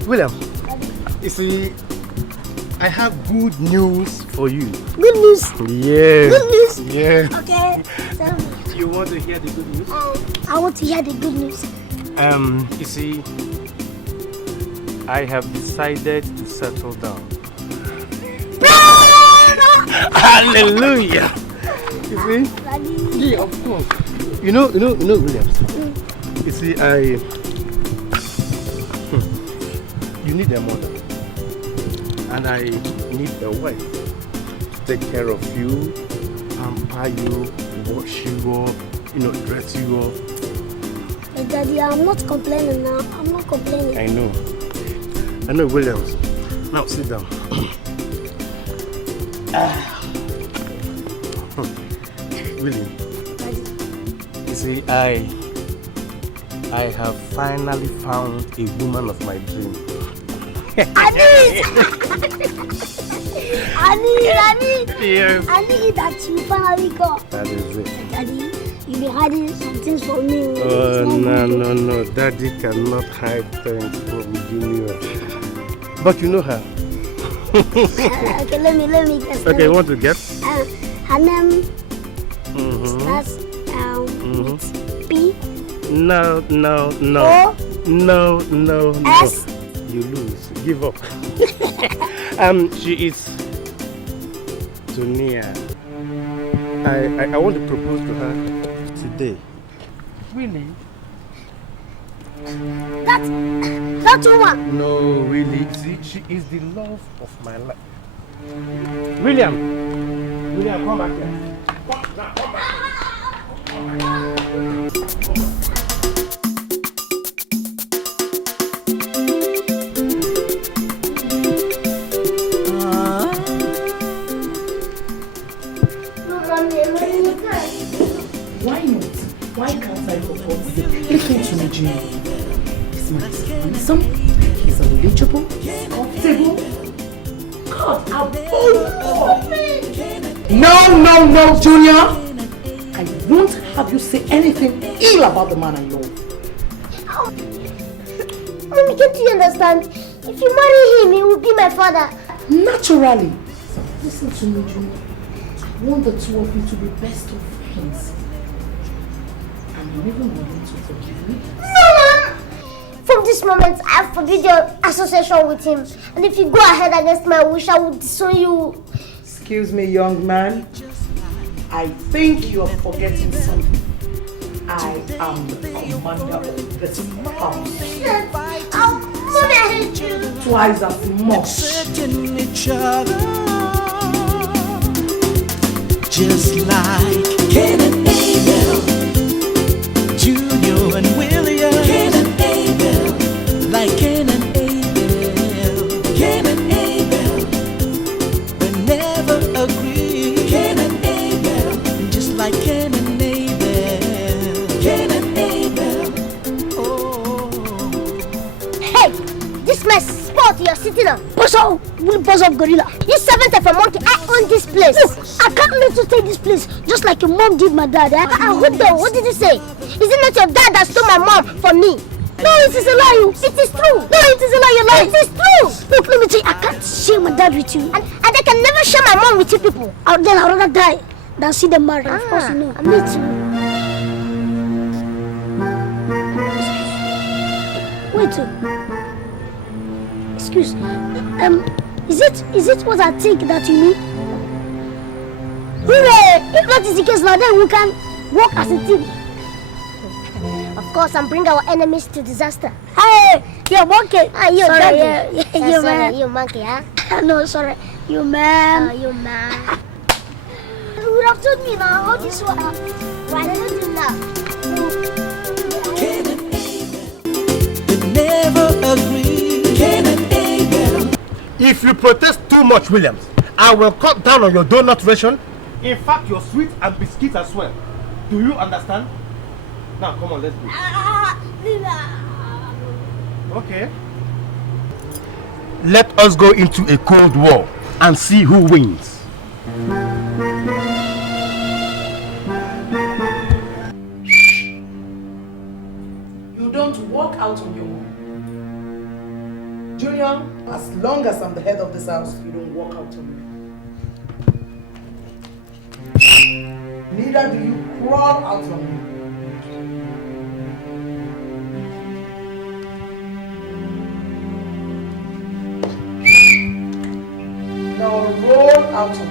William, you see, I have good news for you. Good news? Yeah. Good news? Yeah. Okay, tell me. You want to hear the good news? I want to hear the good news. You see, I have decided to settle down. Hallelujah! You see? Daddy. Yeah, of course. You know, Williams. You see, you need a mother, and I need a wife to take care of you, pamper you, wash you up, dress you up. Hey, Daddy, I'm not complaining now. I'm not complaining. I know, Williams. Now sit down. William, Daddy. you see, I have finally found a woman of my dream. I knew it! I knew it! Yes. I knew it that you finally got. That is it. Daddy, you've been hiding some things from me. Oh, no. Daddy cannot hide things from Junior. But you know her. Okay, let me guess. Okay, you want to guess? Her name starts with P. No. O. No. S. You lose. Give up. She is Tonia. I want to propose to her today. Really? That woman. No, really. See, she is the love of my life. William, come back here. Come back. Why not? Why can't I propose? Listen to me, Junior. This man is handsome, he's eligible, comfortable. God, above me. No, Junior. I won't have you say anything ill about the man I love. Mommy, can't you understand? If you marry him, he will be my father. Naturally. Listen to me, Junior. I want the two of you to be best of friends. And you even want to forgive me? No, Mom! From this moment, I forbid your association with him. And if you go ahead against my wish, I will disown you. Excuse me, young man. I think you're forgetting something. I am the commander of this house. I'll never hate you. Twice as much. Accepting each other, just like Cain and Abel, Junior and William. Cain and Abel, like Cain and Abel. Cain and Abel, they never agree. Cain and Abel, just like Cain and Abel. Cain and Abel. Oh. Hey, this my spot you're sitting on. Boss up, gorilla. You servant of a monkey, I own this place. Look, I can't let you take this place just like your mom did my dad. What did you say? Is it not your dad that stole my mom from me? No, it is a lie. It is true. No, it is a lie. You're lying. It is true. Look, let me tell you, I can't share my dad with you. And I can never share my mom with you people. Then I'd rather die than see them married. Of course you know. Me too. Wait. Excuse. Is it what I think that you mean? If that is the case now, then we can work as a team. Of course, and bring our enemies to disaster. Hey, you monkey. You sorry, you man. You monkey, huh? No, sorry, you man. You man. You would have told me now how this was. Why didn't you now? Cain and Abel, they never agree. Cain and Abel. If you protest too much, Williams, I will cut down on your donut ration. In fact, your sweet and biscuits as well. Do you understand? Now, come on, let's go. Okay. Let us go into a cold war and see who wins. You don't walk out on your own. Junior, as long as I'm the head of this house, you don't walk out on me. Neither do you crawl out on me. Now roll out of me.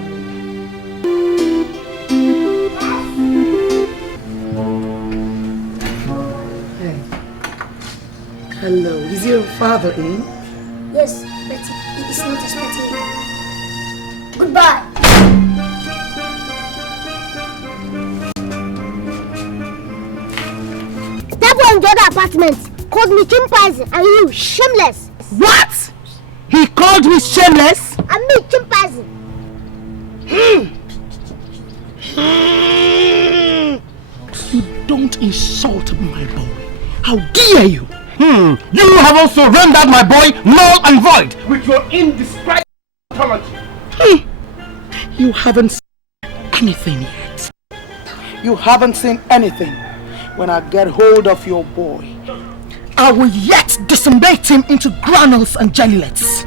Hey. Hello, is your father in? Yes, Betty. He is not expecting you. Goodbye. That boy in the other apartment called me chimpanzee and you shameless. What? He called me shameless? I mean chimpanzee. You don't insult my boy. How dare you? You have also rendered my boy null and void with your indescribable authority. You haven't seen anything yet. You haven't seen anything. When I get hold of your boy, I will yet disembowel him into granules and jellylets.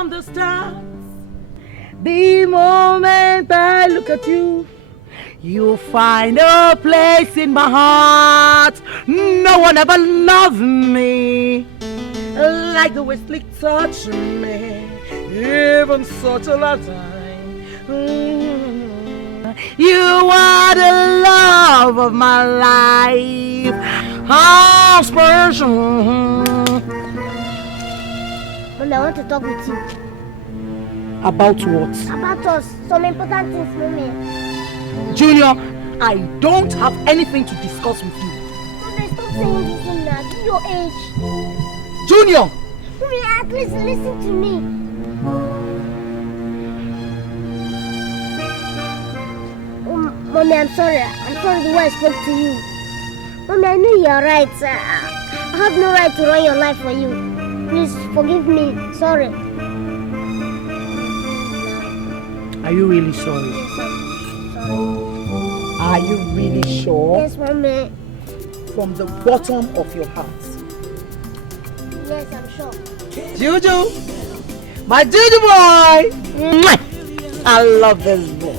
from the start. The moment I look at you, you find a place in my heart. No one ever loved me like the way Slick touched me, even such a long time. You are the love of my life, aspiration. Mommy, I want to talk with you. About what? About us. Some important things, Mommy. Junior, I don't have anything to discuss with you. Mommy, stop saying this thing now. At your age. Junior! Mommy, at least listen to me. Mommy, I'm sorry. I'm sorry the way I spoke to you. Mommy, I know you're right. I have no right to run your life for you. Please forgive me. Sorry. Are you really sorry? Yes, I'm sorry. Are you really sure? Yes, Mommy. From the bottom of your heart? Yes, I'm sure. Juju! My Juju boy! Mwah! I love this boy.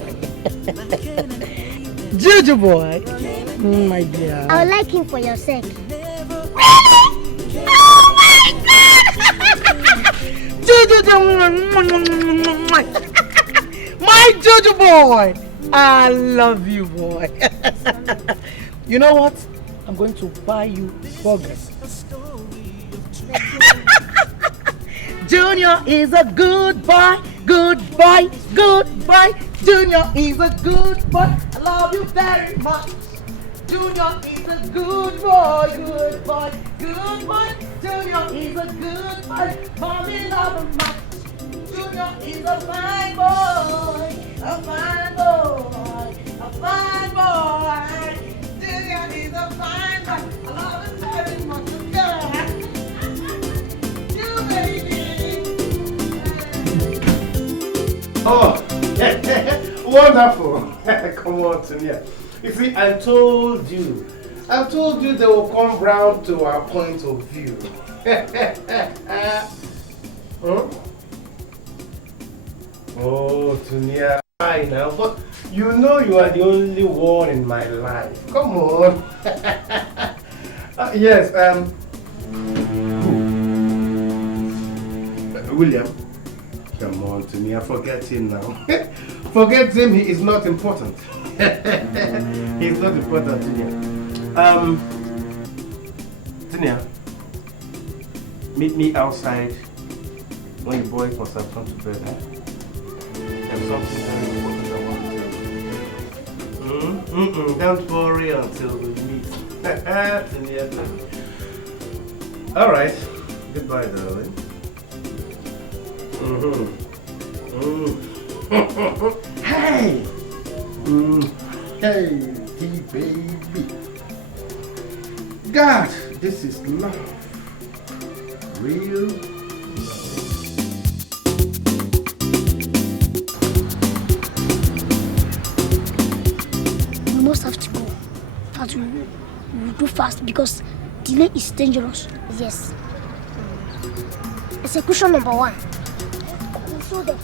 Juju boy! My dear. I would like him for your sake. Juju! My Juju boy! I love you, boy. You know what? I'm going to buy you burgers. Junior is a good boy, good boy, good boy. Junior is a good boy. I love you very much. Junior is a good boy, good boy, good boy. Junior is a good boy. Mommy love him much. Junior is a fine boy, a fine boy, a fine boy. Junior is a fine boy. I love him very much. Yeah. You baby. Oh, wonderful. Come on, Sonia. You see, I told you they will come round to our point of view. Huh? Oh, Sonia, I know, but you know you are the only one in my life. Come on. Yes, William. Come on, Sonia, forget him now. Forget him, he is not important. He's not important, Sonia. Sonia, meet me outside when your boys must have gone to bed, eh? There's something very important I want to tell you. Don't worry until we meet. Sonia. Alright, goodbye, darling. Hey! Hey, baby. God, this is love. Real love. We must have to go. But we'll do fast because delay is dangerous. Yes. Execution number 1. So there.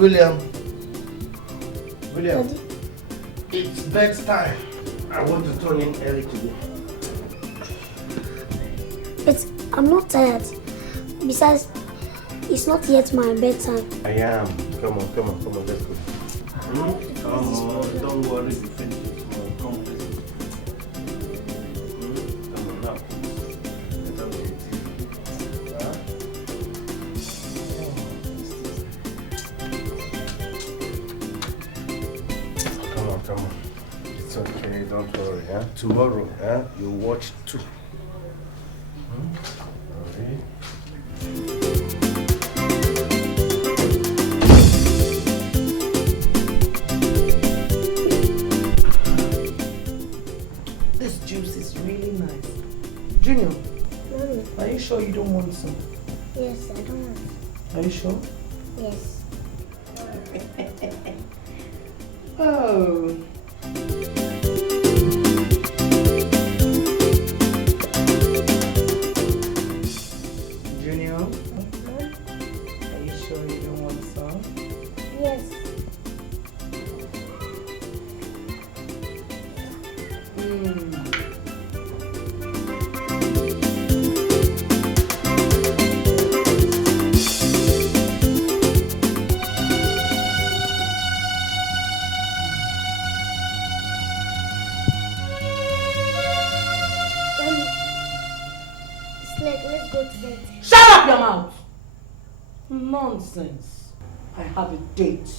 William. Daddy. It's bedtime. I want to turn in early today. I'm not tired. Besides, it's not yet my bedtime. I am. Come on, let's go. Come on, don't worry, you finish it. Come on, let's go. Come on, now. Let us get it. Come on. It's okay, don't worry. Tomorrow, you'll watch 2. Okay. This juice is really nice. Junior, are you sure you don't want some? Yes, I don't want. Are you sure? Yes. Oh. Junior, are you sure you don't want some? Yes. It's late. Let's go to bed. Shut up your mouth! Nonsense. I have a date.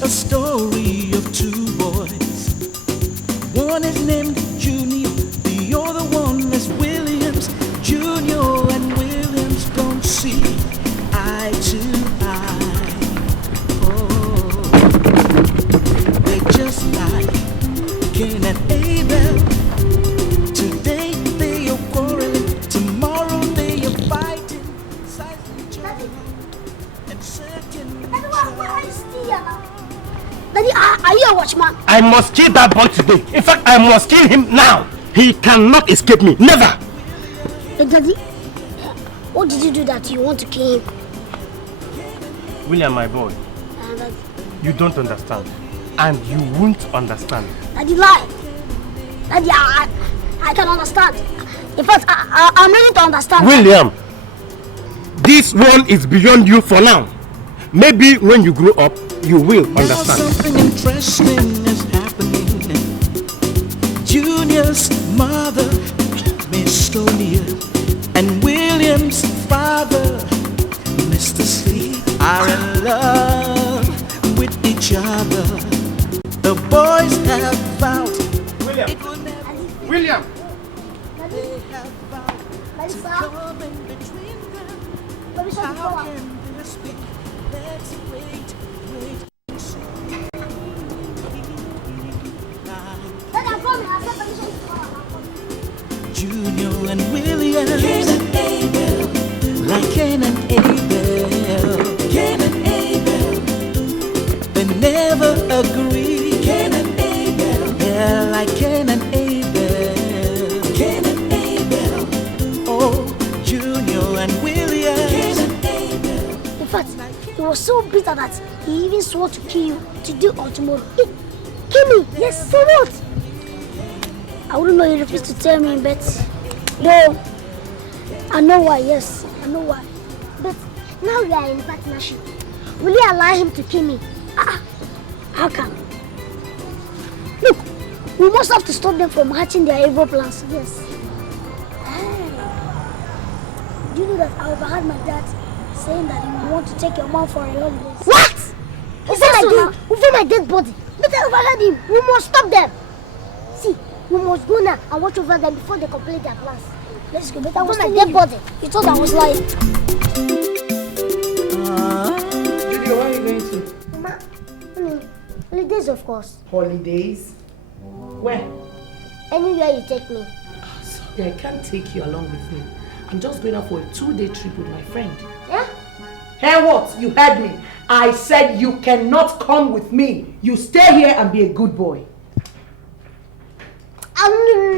a story of two boys. One is named Junior, the other one is Williams. Junior and Williams don't see eye to eye. Oh, they just like Cain and Abel. Daddy, are you a watchman? I must kill that boy today. In fact, I must kill him now. He cannot escape me. Never. Hey, Daddy, what did you do that you want to kill him? William, my boy, Daddy. you don't understand. And you won't understand. Daddy, lie. Daddy, I can understand. In fact, I'm ready to understand. William, this one is beyond you for now. Maybe when you grow up, you will understand. Now something interesting is happening. Junior's mother, Miss Tonia, and William's father, Mr. Sleep, are in love with each other. The boys have vowed. William! They have vowed Daddy, to sir. come in between them. Daddy, sir, How before. can this be? Let's wait. Daddy, I'm coming. I said permission to come. Junior and William, Cain and Abel, like Cain and Abel, Cain and Abel, they never agree. Cain and Abel, they're like Cain and Abel, Cain and Abel, oh, Junior and William, Cain and Abel. In fact, he was so bitter that he even swore to kill you today or tomorrow. Kill me? Yes, so what? I wouldn't know he refused to tell me, but no, I know why, yes, I know why. But now we are in partnership. Will you allow him to kill me? How come? Look, we must have to stop them from hatching their evil plans. Yes. Do you know that I overheard my dad saying that he would want to take your mom for a holiday? What? Over my dead body. But I overheard him. We must stop them. See, we must go now and watch over them before they complete their plans. Let's go. But I was my dead body. You thought I was lying. Julia, where are you going to? Mama, holidays, of course. Holidays? Where? Anywhere you take me. Sorry, I can't take you along with me. I'm just going out for a 2-day trip with my friend. Yeah? Hey, what? You heard me. I said you cannot come with me. You stay here and be a good boy.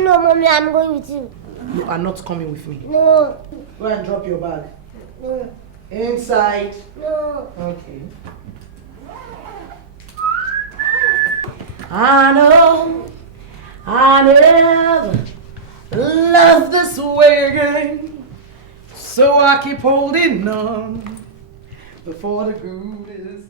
No, Mommy, I'm going with you. You are not coming with me. No, Go and drop your bag. no, Inside. no. Okay. I know I never loved this way again, so I keep holding on before the good is.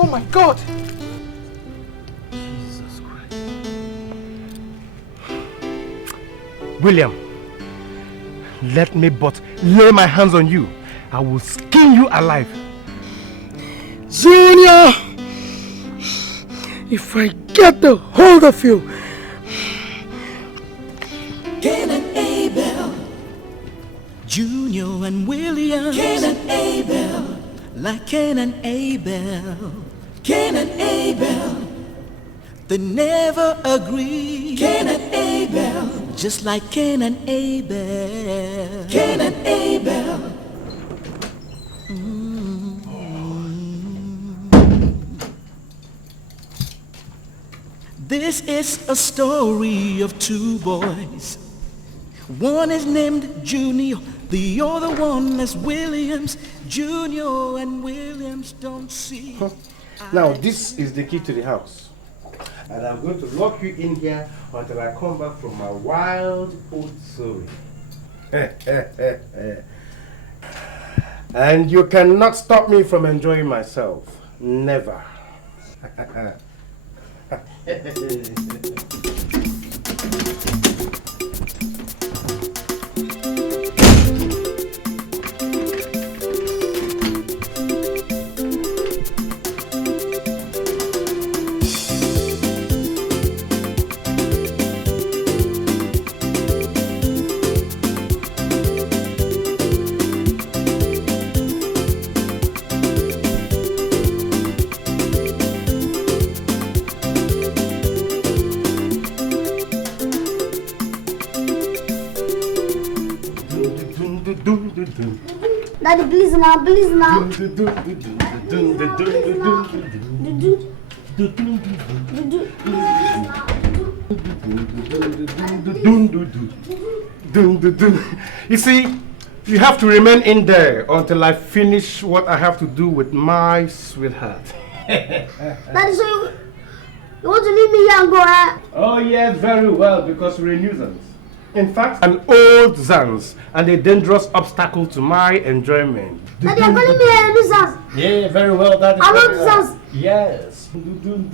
Oh my God! Jesus Christ. William, let me but lay my hands on you. I will skin you alive. Junior! If I get the hold of you. Cain and Abel, Junior and William. Cain and Abel, like Cain and Abel. Cain and Abel, they never agree. Cain and Abel, just like Cain and Abel. Cain and Abel. This is a story of two boys. One is named Junior, the other one is Williams. Junior and Williams don't see. Now, this is the key to the house. And I'm going to lock you in here until I come back from my wild old story. And you cannot stop me from enjoying myself. Never. Daddy, please now, please now. You see, you have to remain in there until I finish what I have to do with my sweetheart. Daddy, so you want to leave me here and go, eh? Oh yes, very well, because we're a nuisance. In fact, an old Zans and a dangerous obstacle to my enjoyment. Daddy, you're calling me a nuisance. Yeah, very well, Daddy. I'm not nuisance. Yes. Please, mommy.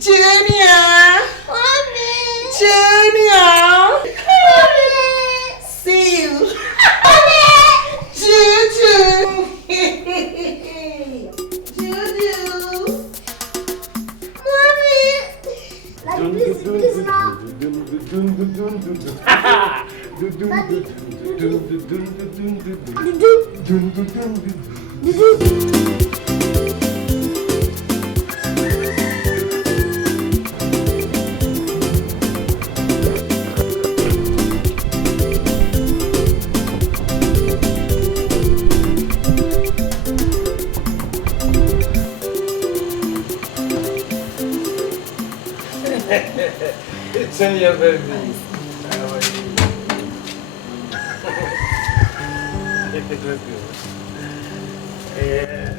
Junior! Mommy. Junior! Mommy. See you! Mommy. Juju! Juju! Mommy. Daddy, please now. Senior baby. Yeah.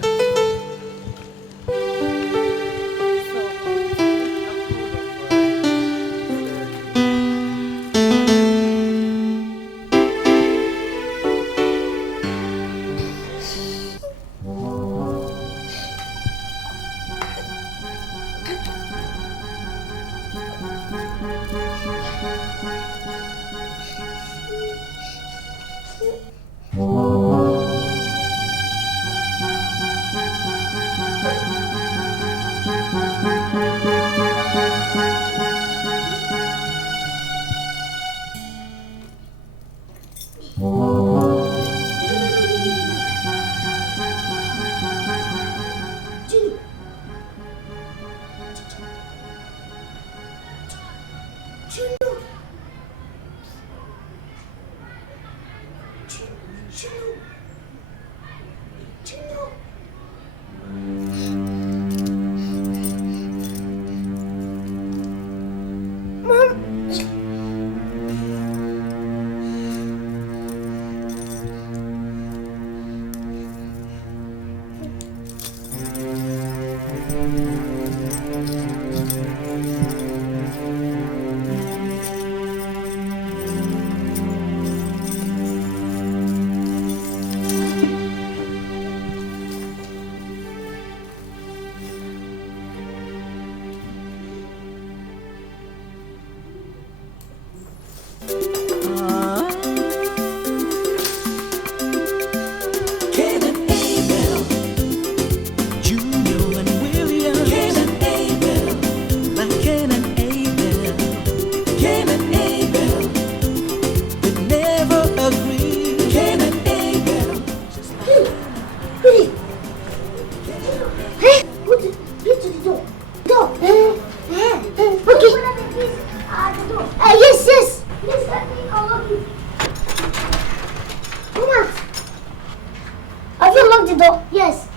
the door. Yes.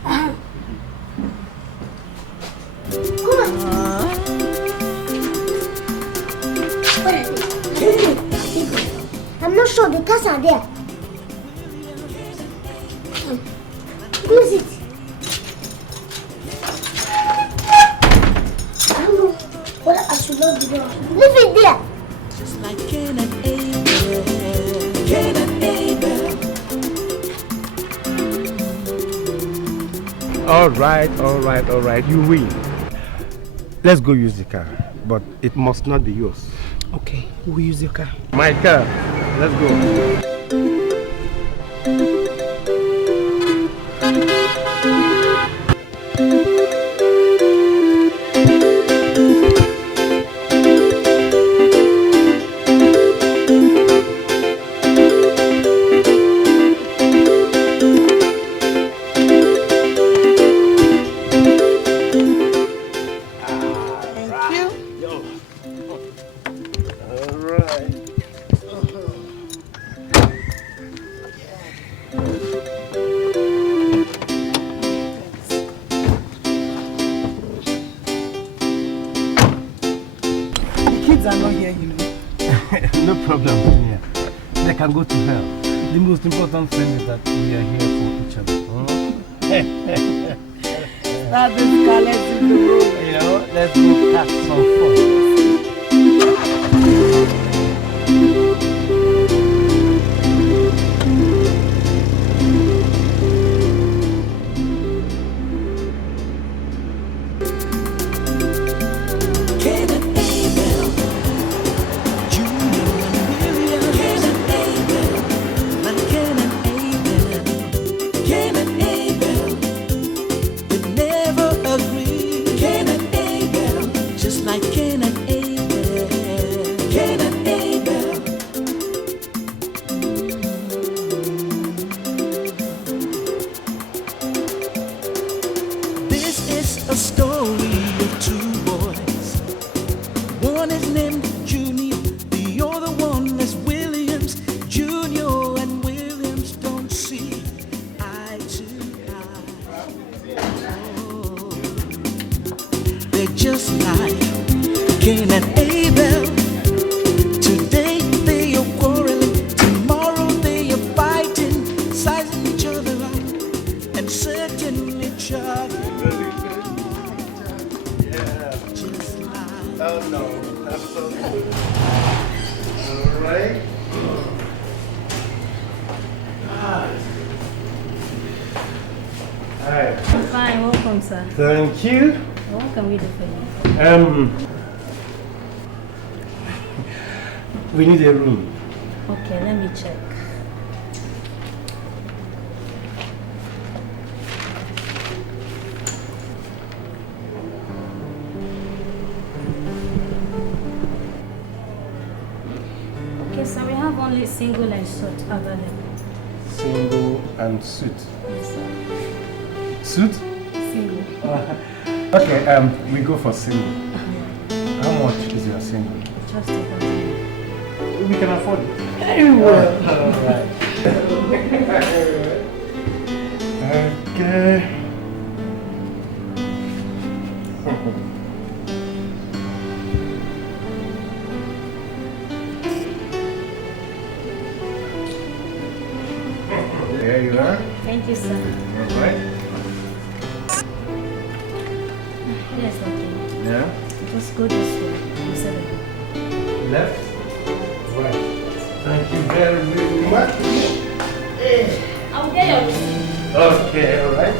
Come on. Where are they? I'm not sure the cars are there. Close it. I don't know whether I should lock the door. Leave it there. Just like Cain and Abel. Cain and Abel. All right. You win. Let's go use the car, but it must not be yours. Okay, we'll use your car. My car. Let's go. No problem. Yeah. They can go to hell. The most important thing is that we are here for each other. That is let's do the road. You know, let's go have some fun. Cain and Abel. Junior and William. Cain and Abel. Like Cain and Abel. Cain and Abel. They never agree. Cain and Abel. Just like Cain and Abel. Cain and Abel. This is a story of two boys. One is named Junior, the other one is Williams. Junior and Williams don't see eye to eye. Oh, they're just like Cain and Abel. Today they are quarreling, tomorrow they are fighting, sizing each other up and setting each other. Just like Oh no, that's so good. All right. Hi. Fine, welcome, sir. Thank you. What can we do for you? We need a room. Okay, let me check. Okay, so we have only single and short available. Single and suit. Yes, sir. Suit? Single. Okay, we go for single. How much is your single? Just a minute. We can afford it. Very well. All right. Okay. There you are. Thank you, sir. All right. Yes, okay. Yeah. Just go this way. You said it. Left. Right. Thank you very, very much. I'll get your receipt. Okay, all right.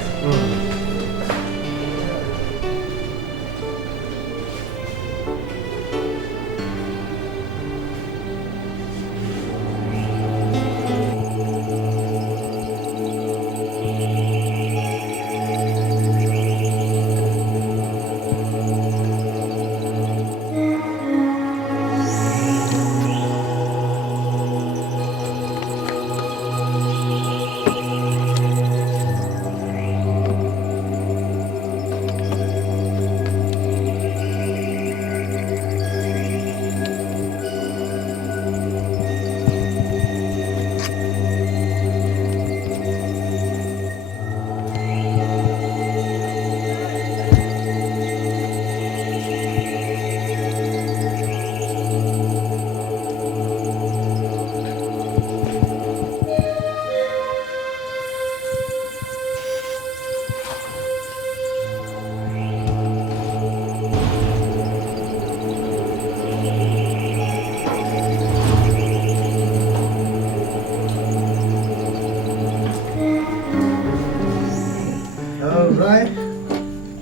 right?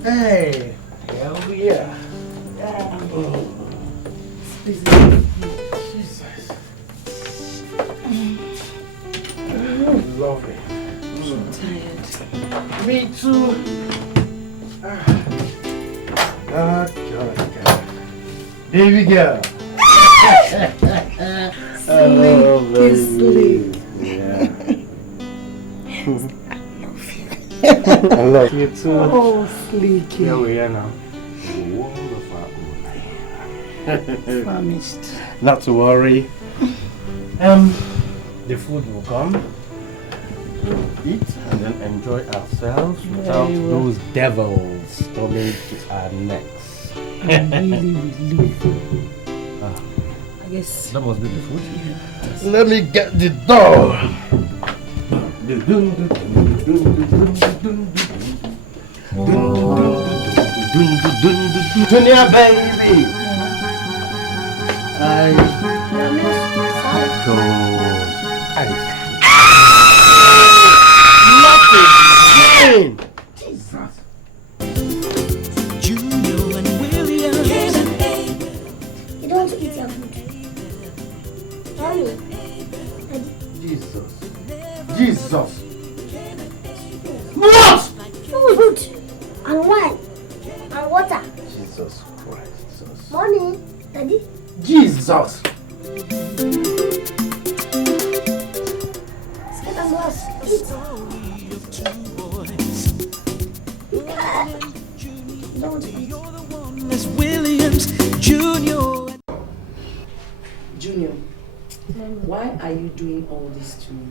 Hey, here we are. Jesus. Lovely. I'm tired. Me too. God. Baby girl. Hello, baby. Yeah. I love you too. Oh, Sleeky. Here we are now. Wonderful. Famished. Not to worry. The food will come. We'll eat and then enjoy ourselves without those devils coming to our necks. I'm really relieved. I guess. That must be the food. Yes. Let me get the door. Junior baby. I go. Nothing. Jesus. Junior and William. Cain and Abel. You don't want to eat your food. Mommy. Jesus. What? Food. And wine. And water. Jesus Christ. Jesus. Mommy. Daddy. Jesus. Skip and glass. Eat. Don't want to eat. Miss Williams, Junior. Junior, why are you doing all this to me?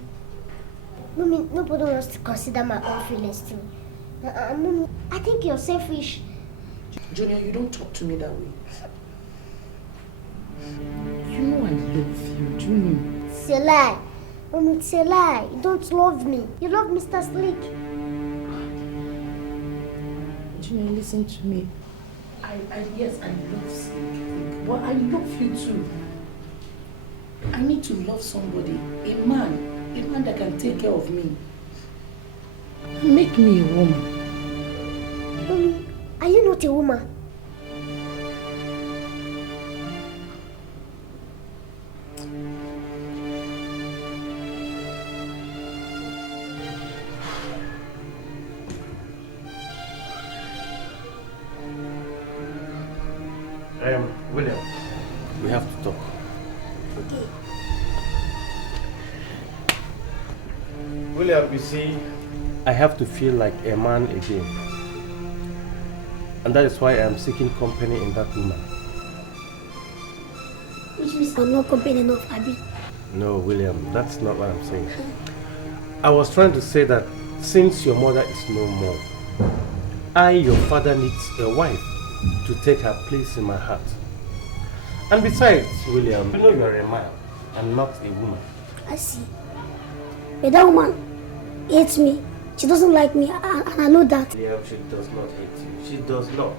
Mommy, nobody wants to consider my own feelings too. Mommy, I think you're selfish. Junior, you don't talk to me that way. You know I love you, Junior. It's a lie. Mommy, it's a lie. You don't love me. You love Mr. Slick. Junior, listen to me. Yes, I love Slick, but I love you too. I need to love somebody, a man that can take care of me. Make me a woman. Mommy, are you not a woman? William, we have to talk. Okay. William, you see, I have to feel like a man again. And that is why I am seeking company in that woman. Which means I'm not company enough, Abby. No, William, that's not what I'm saying. I was trying to say that since your mother is no more, your father, needs a wife to take her place in my heart. And besides, William, you know you are a man and not a woman. I see. But that woman hates me. She doesn't like me, and I know that. William, she does not hate you. She does not.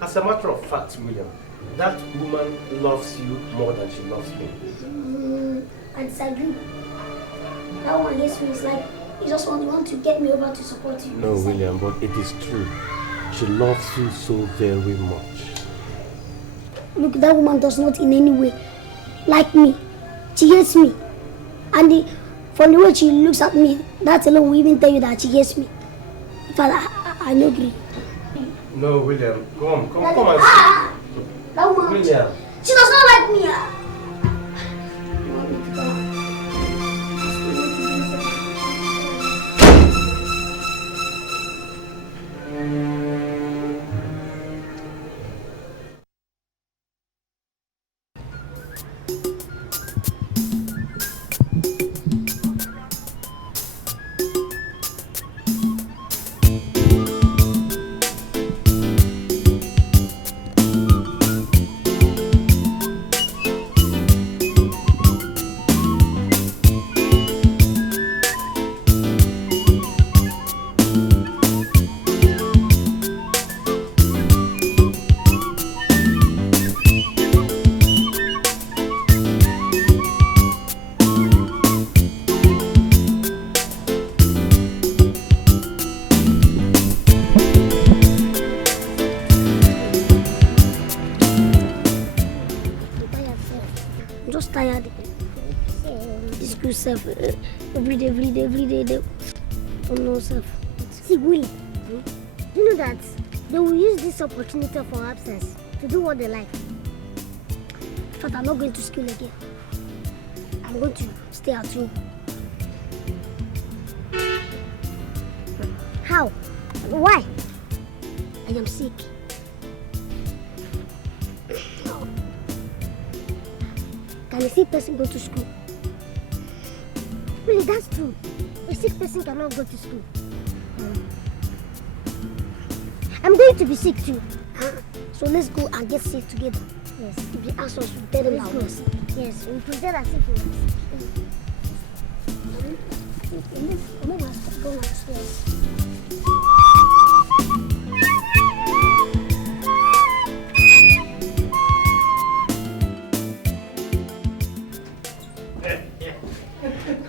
As a matter of fact, William, that woman loves you more than she loves me. I disagree. That one hates me. It's like you just want to get me over to support you. No, William, but it is true. She loves you so very much. Look, that woman does not in any way like me. She hates me. And from the way she looks at me, that alone will even tell you that she hates me. In fact, I don't agree. No, William, come and see. That woman, William. she does not like me. self. Every day. Oh no, self. See, Willie, you know that they will use this opportunity for absence to do what they like. In fact, I'm not going to school again. I'm going to stay at home. How? Why? I am sick. Can a sick person go to school? Really, that's true. A sick person cannot go to school. I'm going to be sick too. So let's go and get sick together. Yes. If they ask us, we tell them how we're sick. Yes, we pretend as if we are sick. Let's go upstairs.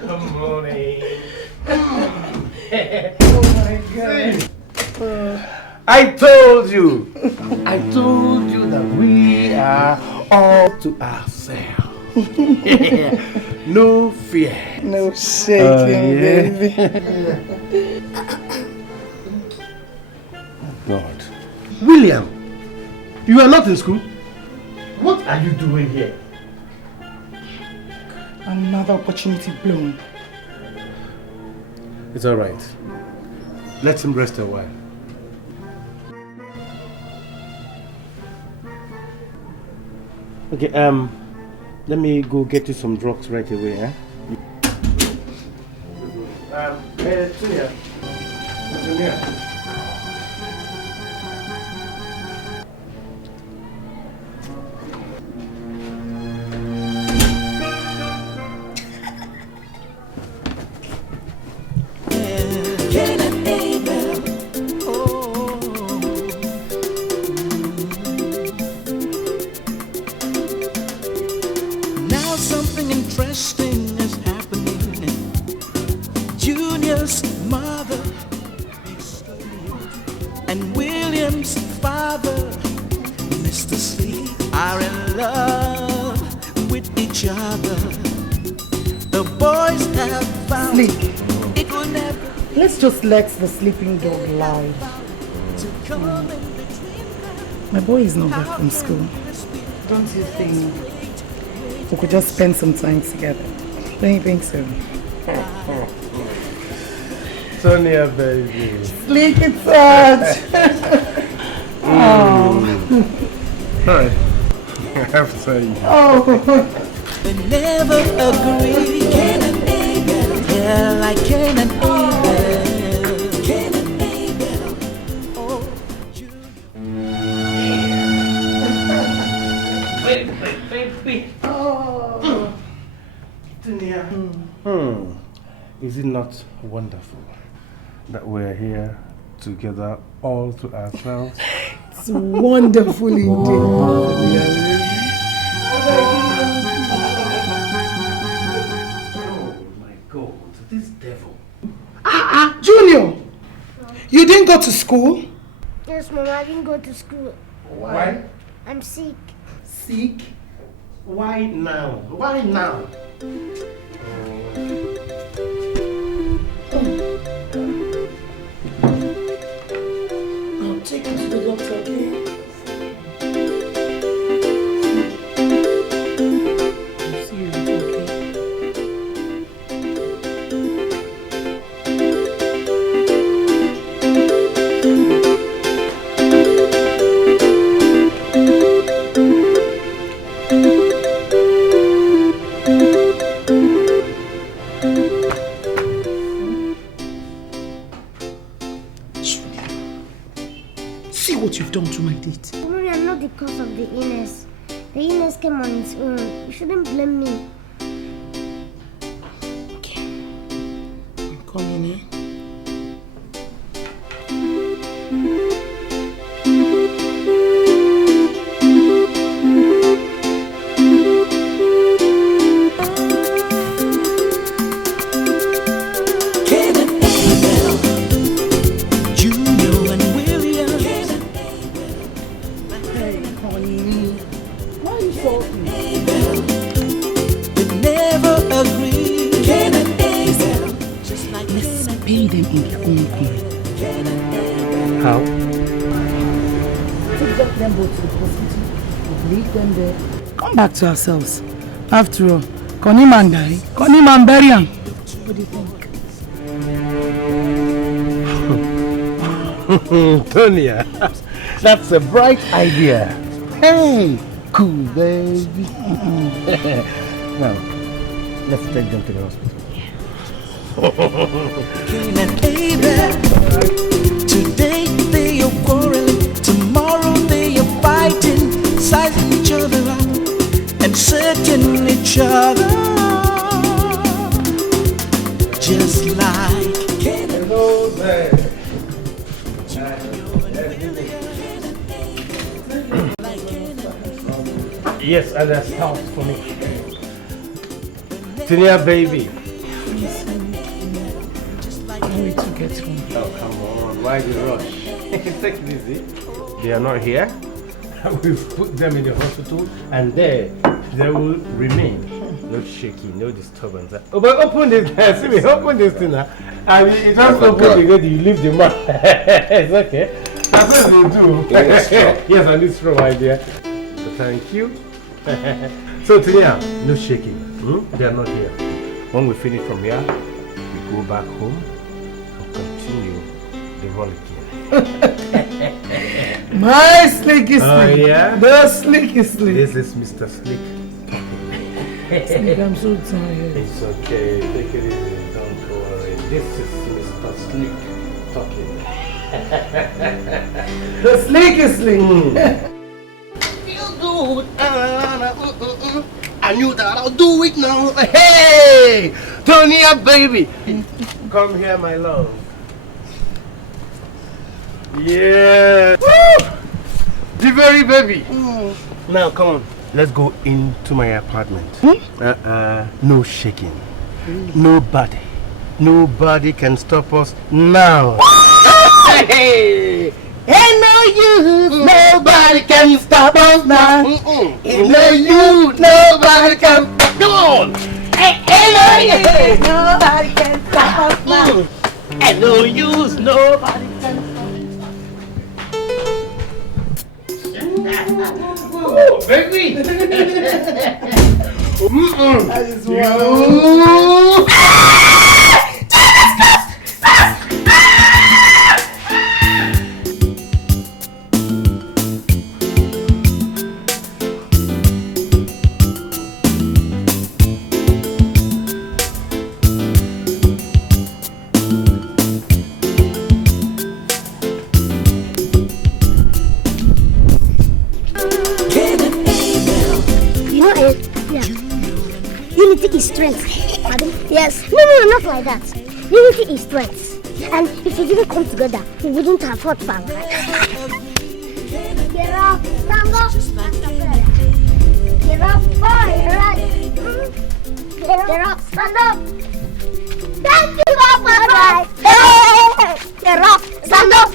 Good morning. Oh my God. I told you that we are all to ourselves. No fear. No shaking, baby. God. William, you are not in school? What are you doing here? Another opportunity blown. It's all right. Let him rest a while. Okay, let me go get you some drugs right away, eh? Tunia. Cain and Abel. Oh. Now something interesting is happening. Junior's mother and William's father, Mr. Sleep, are in love with each other. The boys have found Sleep. it will never Let's just let the sleeping dog lie. My boy is not back from school. Don't you think we could just spend some time together? Don't you think so? Sonia, baby. Sleepy touch! Hi. I have to tell you. they never agree. Cain and Abel, yeah, like Cain and Abel. Cain and Abel. Oh, Baby. Oh. Is it not wonderful that we're here together all to ourselves? It's wonderful indeed. Oh my God, this devil. Junior! You didn't go to school? Yes, Mama, I didn't go to school. Why? I'm sick. Sick? Why now? Why now? I'll take you to the doctor, okay? I'll see you, okay? See what you've done to my date. Mommy, I'm not the cause of the illness. The illness came on its own. You shouldn't blame me. Okay. I'm coming, eh? Cain and Abel, Junior and William. Cain and Hey, honey. Why are you salty? Abel, they never agree. Cain pay them in their own coin. How? Take them both to the hospital. Leave them there. Come back to ourselves. After all, Konim and die. Konim and bury him. What do you think? Tonya, that's a bright idea. Hey, cool baby. Now, let's take them to the hospital. Cain and Abel. Today they are quarreling, tomorrow they are fighting, sizing each other up and setting each other just like Cain and Hello there. Yes, and that's house for me. Tonya, baby. Can't wait to get home. Oh, come on. Why the rush? Take it easy. They are not here. We've put them in the hospital and there they will remain. No shaking, no disturbance. Oh, but open this. See me, open this thing now. I mean, it just open the gate, you leave the man. It's okay. That's what they do. Yes, and it's from idea. So thank you. So today, no shaking. They are not here. When we finish from here, we go back home and continue the rollicking. My slicky slick. Oh, yeah? The slicky slick. This is Mr. Slick. Slick, I'm so tired. It's okay, take it easy, don't worry. This is Mr. Slick talking. The slicky slick. Feel good. I knew that I'll do it now. Hey, Tonya, baby. Come here, my love. Yeah. Woo! The very baby. Now, come on. Let's go into my apartment. No shaking. Nobody. Nobody can stop us now. Hey! Ain't no use, nobody can stop us now. Ain't no use, nobody can. Come on! Ain't no use, nobody can stop us now. Ain't no use, nobody can stop. Oh, baby! That is wild. Unity is strength. Pardon? Yes. No, not like that. Unity is strength. And if we didn't come together, we wouldn't have fought far, right? Get up, stand up. Get up, boy, right? Get up, stand up. Thank you, Papa, right? Hey! Get up, stand up.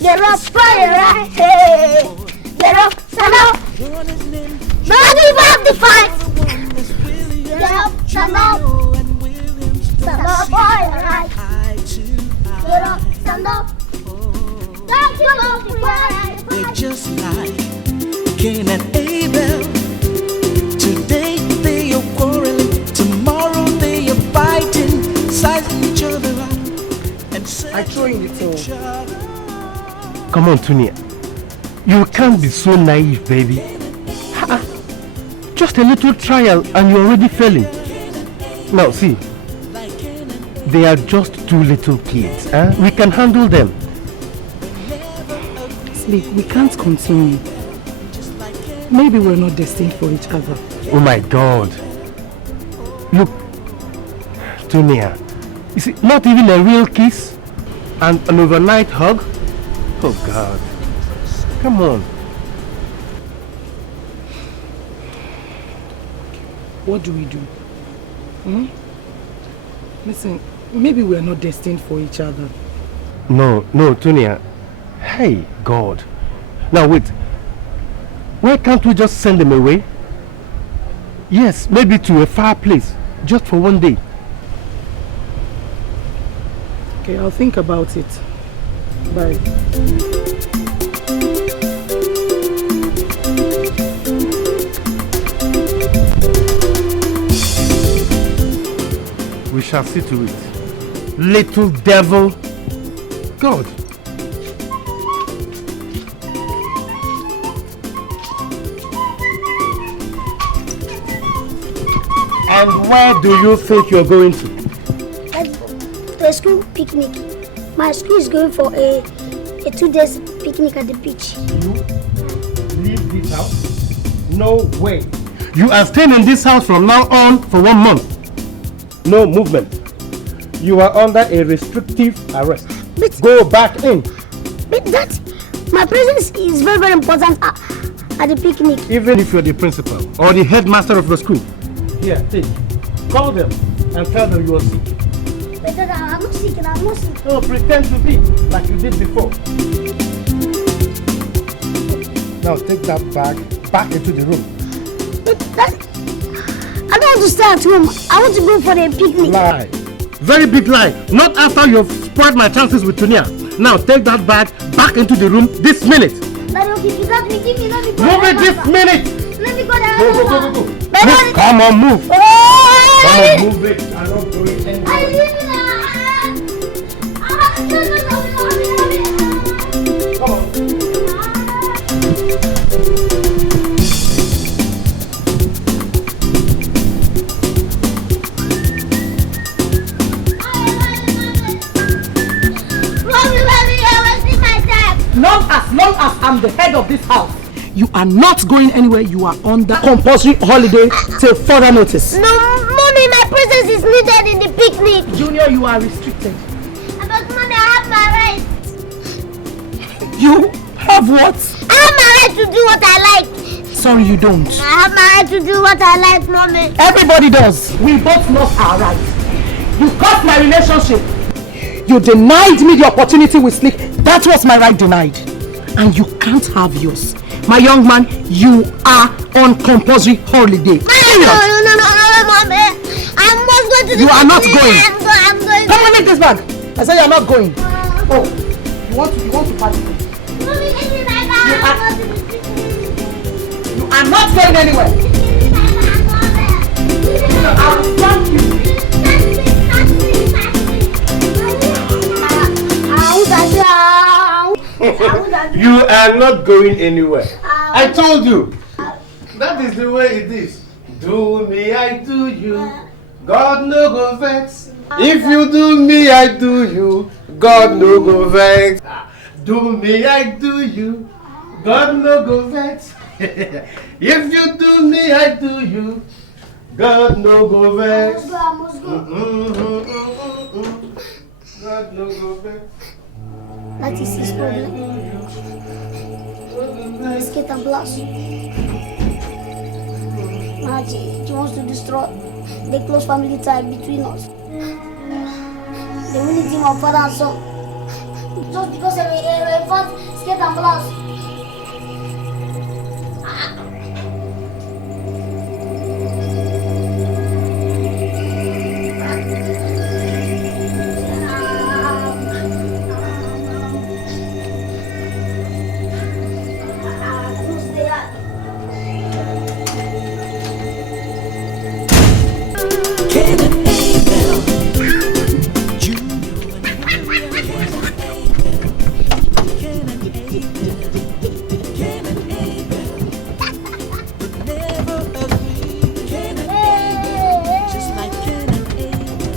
Get up, boy, right? Hey! Get up, stand up. Don't give up the fight. Get up, stand up. Stand up, boy, right? Get up, stand up. Don't give up the fight. they're just like Cain and Abel. Today they are quarreling, tomorrow they are fighting, sizing each other up and I throw in the towel. each other. Come on, Tonya. You can't be so naive, baby. Just a little trial and you're already failing. Now, see. They are just two little kids. We can handle them. Sleep, we can't continue. Maybe we're not destined for each other. Oh my God. Look, Tonya. You see, not even a real kiss and an overnight hug? Oh God. Come on. What do we do? Listen, maybe we're not destined for each other. No, Tonya. Hey, God. Now wait. Why can't we just send them away? Yes, maybe to a far place. Just for one day. Okay, I'll think about it. Bye. We shall see to it. Little devil. God. And where do you think you're going to? The school picnic. My school is going for a 2 days picnic at the beach. You leave this house? No way. You are staying in this house from now on for 1 month. No movement. You are under a restrictive arrest. But go back in. But that, my presence is very, very important at the picnic. Even if you're the principal or the headmaster of the school. Here, take. Call them and tell them you are sick. But Dad, I'm not sick, I'm not sick. No, pretend to be like you did before. Now take that bag back into the room. But Dad, I don't want to stay at home. I want to go for the picnic. Lie. Very big lie. Not after you've spoiled my chances with Tunia. Now take that bag back into the room this minute. Daddy, okay, let me go. Move it this minute. Let me go there. Go. Move. Come on, move. Come on, move it. I'm not going anywhere. Come on. As long as I'm the head of this house, you are not going anywhere. You are under compulsory holiday till further notice. No, Mommy, my presence is needed in the picnic. Junior, you are restricted. But Mommy, I have my right. You have what? I have my right to do what I like. Sorry, you don't. I have my right to do what I like, Mommy. Everybody does. We both lost our rights. You cut my relationship. You denied me the opportunity with Slick. That was my right denied. And you can't have yours. My young man, you are on compulsory holiday. No, Mommy. I must go to the You are not picnic. going. I'm going. Come on, take this bag. I said you are not going. Oh, you want to party? Mommy, give me my bag. I want to the picnic. You are not going anywhere. I will thank you. You are not going anywhere. I told you. That is the way it is. Do me, I do you. God no go vex. If you do me, I do you. God no go vex. Do me, I do you. God no go vex. If you do me, I do you. God no go vex. I must go. God no go vex. That is his problem. Skit and blast. He wants to destroy the close family tie between us. The unity of father and son. Just because we fought Skit and blast. Cain and Abel, Junior and Cain and Abel, Cain and Abel, but never agree. Cain and Abel, just like Cain and Abel,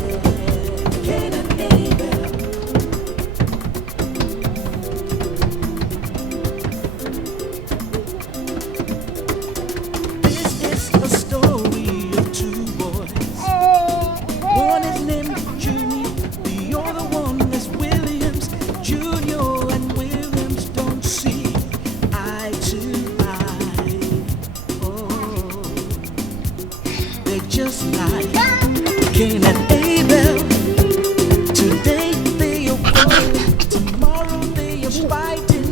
Cain and Abel. This is a story of two boys. One is named Junior, the other one is Williams. Junior and Williams don't see eye to eye. Oh, they're just like Cain and Abel. Today they are one, tomorrow they are fighting.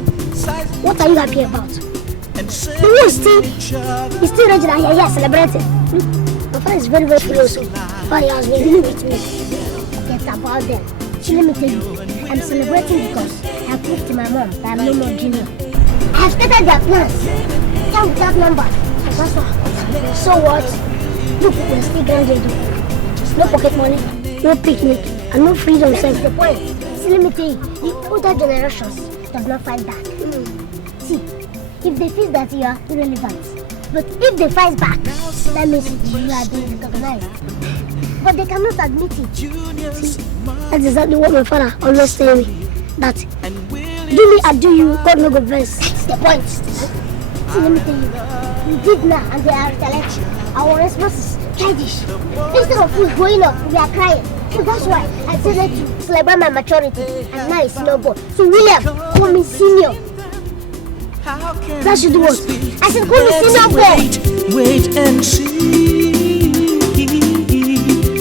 What are you happy about? And He's still ready and here celebrating. My father is very, very close. Father has been dealing with me. Forget about them. So let me tell you, I'm celebrating because I proved to my mom that I'm no more junior. I have started their plans. Tell me that number. That's what. So what? Look, we're still grandchildren. No pocket money, no picnic, and no freedom. That's the point. See, let me tell you, the older generations does not fight back. See, if they feel that you are irrelevant, but if they fight back, that means you are being recognized. But they cannot admit it. See, that's exactly what my father always tell me. That do me, I do you, God no go vex. That's the point. See, let me tell you, we did now and they are retaliating. Our response is childish. Instead of us going up, we are crying. So that's why I decided to celebrate my maturity. And now it's no boy. So William, call me senior. That should do what? I said call me senior boy. Wait and see.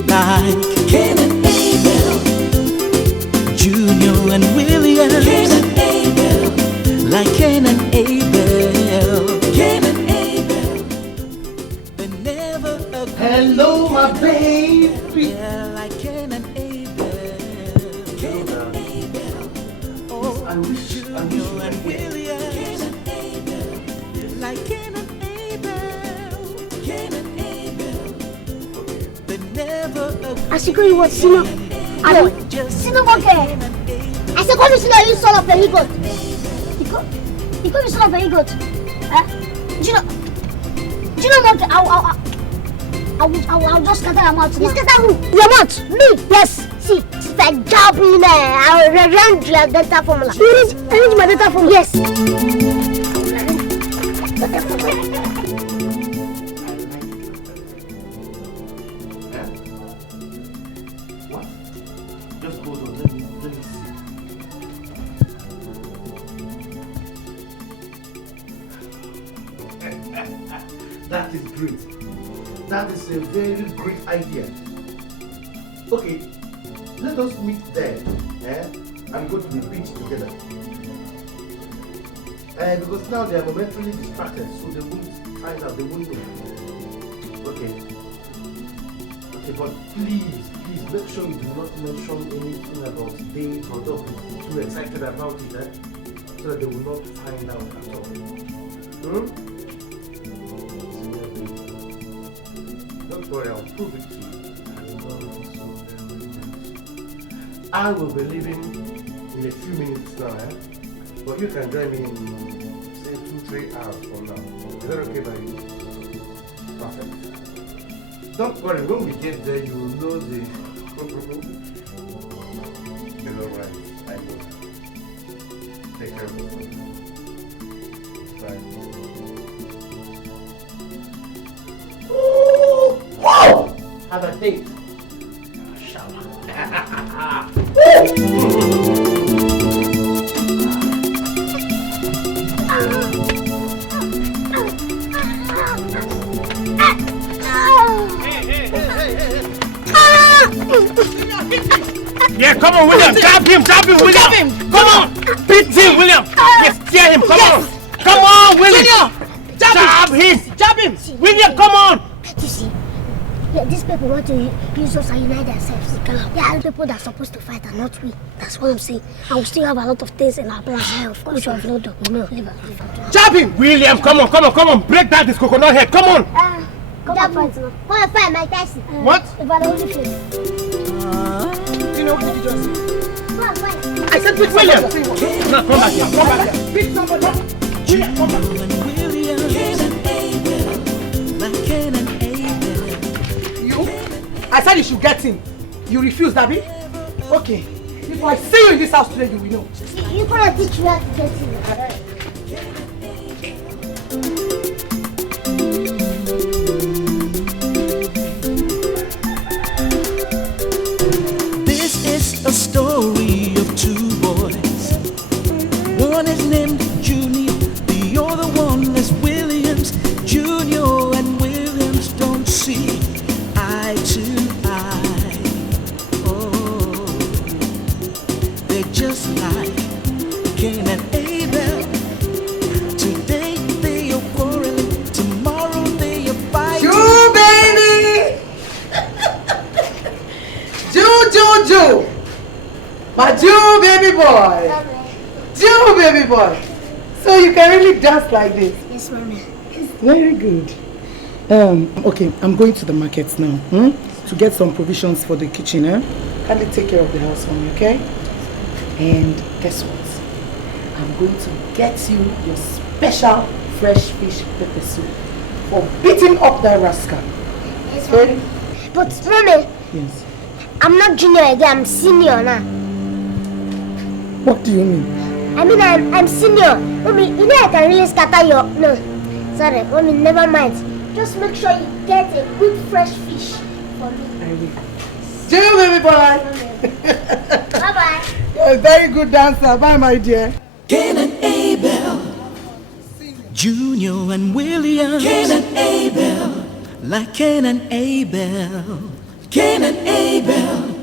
Like Cain and Abel, Junior and William. Cain and Abel, like Cain and Abel. Cain and Abel, they never agree. Hello, my baby. Yeah, like Cain and Abel. Cain and Abel. Oh, I wish Junior and William. Cain and Abel, like Cain and Abel. Cain and Abel, they never agree. I should call you what, senior? I know. Senior, okay. I said call me senior, you son of a he-goat. You call me son of a he-goat. Do you know what? I'll just scatter your mouth. You scatter who? Your mouth? Me? Yes. See, if I jump in there, I'll run your data formula. You arrange my data formula? Yes. What? Just hold on, let me see. That is great. That is a very great idea. Okay, let us meet there and go to the beach together. Because now they are momentarily distracted, so they won't find out, they won't know. Okay, but please make sure you do not mention anything about date or don't be too excited about it, so that they will not find out at all. Don't worry, I'll prove it to you. I will be leaving in a few minutes now, but you can join me in, say, 2-3 hours from now. Is that okay by you? Perfect. Don't worry, when we get there, you will know the... It's alright, I know. Take care of yourself. Bye. Wow! Have a date. Shower. Yeah, come on, William. Jab him, William. Come on. Beat him, William. Yes, tear him. Come on. Come on, William. Jab him. William, come on. You see, yeah, these people want to use us and unite themselves. They are people that are supposed to fight and not we. That's what I'm saying. And we still have a lot of things in our plans. Of course, which we have not done. No, leave it. Jab him. William, come on. Break down this coconut head. Come on. Come on, fight Mike Tyson. What? If I don't leave you. You know what did you just say? Come on, fight. I said beat William. Now come back here. Beat somebody. William, come back. You? I said you should get him. You refuse, Dabi? Okay. If I see you in this house today, you will know. You gonna teach me how to get him. A story of two boys. One is named Junior, the other one is Williams. Junior and Williams don't see eye to eye. Oh, they're just like Cain and Abel. Today they are quarreling, tomorrow they are fighting. You baby! Ju! My Jew baby boy. Jew baby boy. So you can really dance like this? Yes, mommy. Very good. Okay, I'm going to the market now to get some provisions for the kitchen. Kindly take care of the house for me, okay? And guess what? I'm going to get you your special fresh fish pepper soup for beating up that rascal. Yes, mommy. But mommy, Yes. I'm not junior again, I'm senior now. What do you mean? I mean, I'm senior. Mommy, you know I can really scatter your... No, sorry, mommy, never mind. Just make sure you get a good fresh fish for me. I will. Jew baby boy. Bye-bye. You're a very good dancer. Bye, my dear. Cain and Abel, Junior and William. Cain and Abel, like Cain and Abel. Cain and Abel,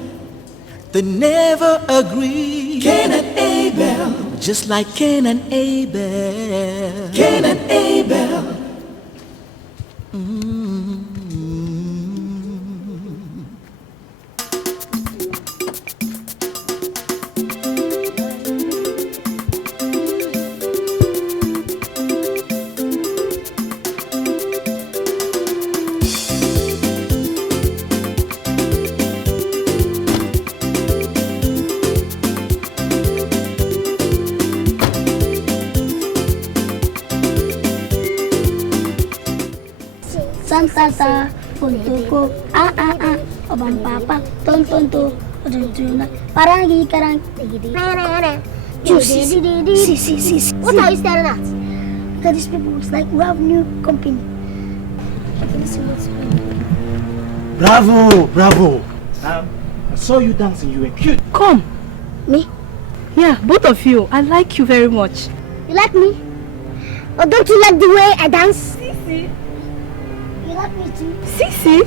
they never agree. Cain and Abel, just like Cain and Abel. Cain and Abel. Santata, Pontoko, Obam Papa, Tonto, Parangi Karang, Juicy. What are you staring at? Look at these people, it's like we have new company. Bravo, bravo. I saw you dancing, you were cute. Come. Me? Yeah, both of you. I like you very much. You like me? Or don't you like the way I dance? Sisi. You like me too? Sisi?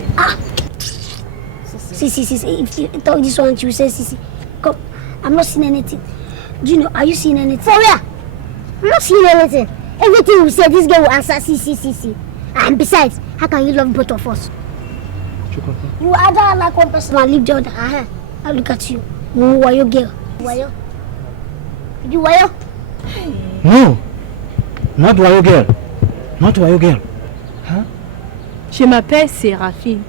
Sisi. If you talk this one, you say Sisi. Come, I'm not seeing anything. Do you know, are you seeing anything? For where? I'm not seeing anything. Everything we say, this girl will answer Sisi. And besides, how can you love both of us? You either like one person and leave the other. I look at you. Who are you, girl? Wayo? You wayo? No, not Wayo girl. Not Wayo girl. Huh? Je m'appelle Séraphine.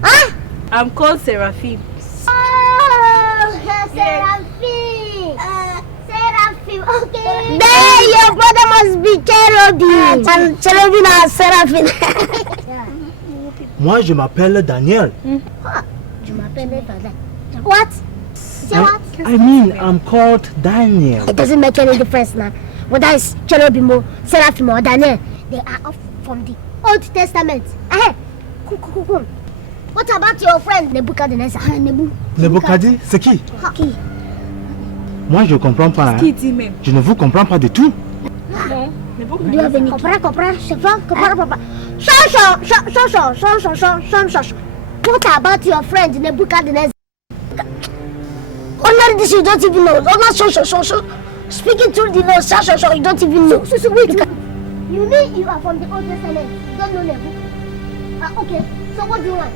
Huh? I'm called Séraphine. Oh, Seraphim. Seraphim, okay. Then your brother must be Cherubim. And Cherubim are Seraphim. Moi, je m'appelle Daniel. Tu m'appelles Father. What? Say what? I mean, I'm called Daniel. It doesn't make any difference now. Whether it's Cherubim or Seraphim or Daniel, they are all from the Old Testament. Cool. What about your friend Nebuchadnezzar? Nebuchadnezzar, c'est qui? Qui? Moi, je comprends pas. Qui dit même? Je ne vous comprends pas du tout. Non. Do you have any? Comprends, je sais pas, comprends. What about your friend Nebuchadnezzar? Only this you don't even know. Only so. Speaking through the nose, so you don't even know. So wait. You mean you are from the Old Testament? You don't know Nebu? Okay. So what do you want?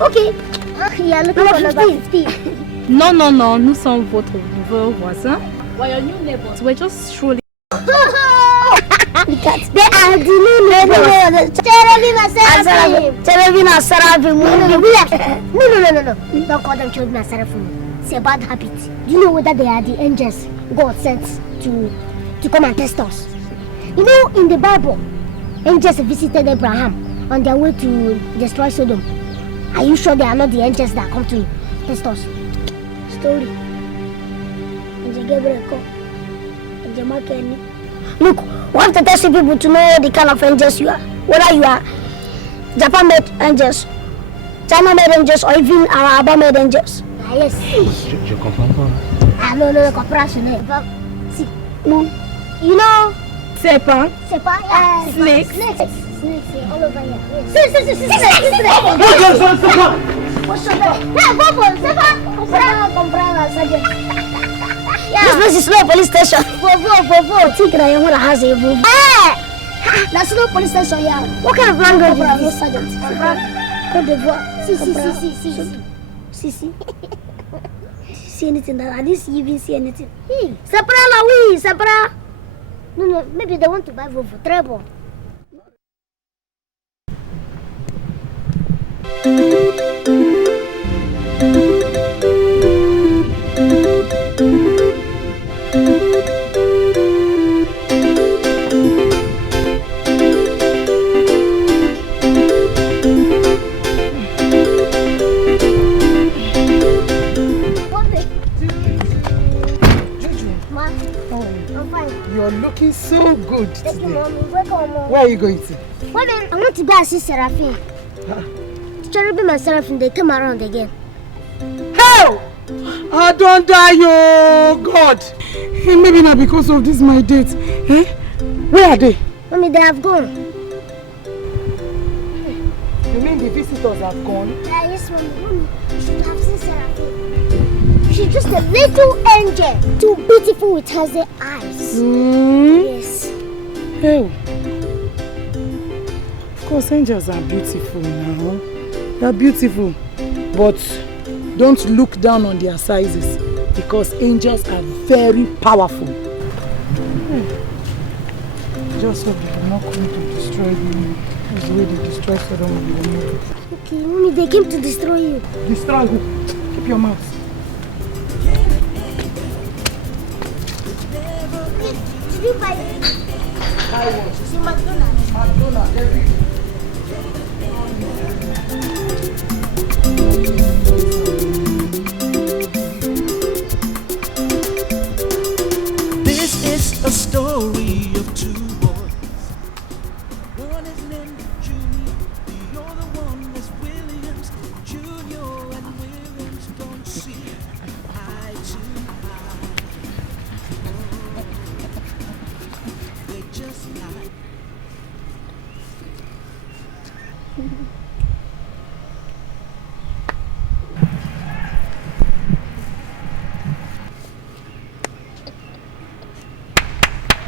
Okay. Yeah, look at number 50. Non, nous sommes votre nouveau voisin. Why are you neighbors? We're just strolling. They are the new neighbors. Cherubim and Seraphim. No. Don't call them children and Seraphim. It's a bad habit. Do you know whether they are the angels God sent to come and test us? You know, in the Bible, angels visited Abraham on their way to destroy Sodom. Are you sure they are not the angels that come to test us? Story. Look, we have to test people to know the kind of angels you are. Whether you are Japan-made angels, China-made angels, or even Arab-made angels. Yes. Je comprends pas. No, cooperation. See, no. You know, Serpent. Snakes. Snakes all over here. Snakes. This place is no police station. That's no police station here. What kind of language is this? Sergeant? Côte d'Ivoire. See. See anything that I didn't even see anything. Hey, Sapra la oui, Sapra. No, maybe they want to buy for trouble. You're looking so good today. Thank you, Mommy. Welcome, Mom. Where are you going to? Mommy, I want to go and see Seraphine. Cherubim and Seraphine, they come around again. Hell! I don't die, oh God! Hey, maybe not because of this my date. Eh? Where are they? Mommy, they have gone. You mean the visitors have gone? Yes, Mommy. You should have seen Seraphine. She's just a little angel. Too beautiful with hazel eyes. Yes. Hey. Of course, angels are beautiful now. They're beautiful. But don't look down on their sizes because angels are very powerful. Just hope they are not going to destroy you. That's the way they destroy Sodom and Gomorrah. Okay, Mommy, they came to destroy you. Destroy who? Keep your mouth. Did you buy it? I want. See McDonald's. McDonald's every day. This is a story of two boys. One is named Junior, the other one is Williams. Junior and Williams don't see eye to eye. They're just like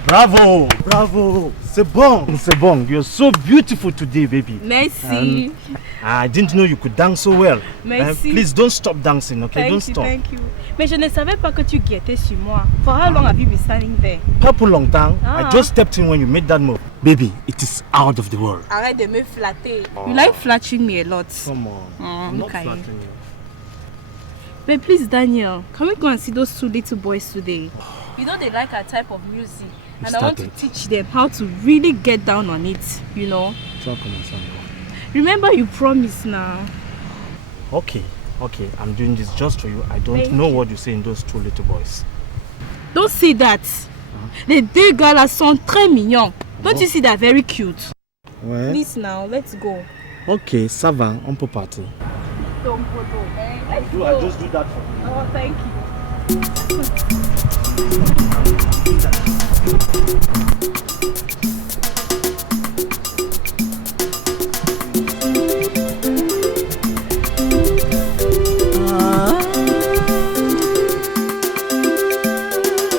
Bravo! C'est bon. You're so beautiful today, baby. Merci. I didn't know you could dance so well. Merci. Please don't stop dancing, okay? Don't stop. Thank you. Mais je ne savais pas que tu guettais sur moi. For how long have you been standing there? Pas pour longtemps. I just stepped in when you made that move. Baby, it is out of the world. Arrête de me flatter. You like flattering me a lot. Come on. I'm not okay. flattering you. But please, Daniel, can we go and see those two little boys today? You know they like our type of music. And I want to teach them how to really get down on it, you know. Remember you promised now. Okay. I'm doing this just for you. I don't know what you say in those two little boys. Don't say that. Les deux gars là sont très mignons. Don't you see they're very cute? Ouais. Please now, let's go. Okay, ça va, on peut partir. Let's go. I'll just do that for you. Oh, thank you.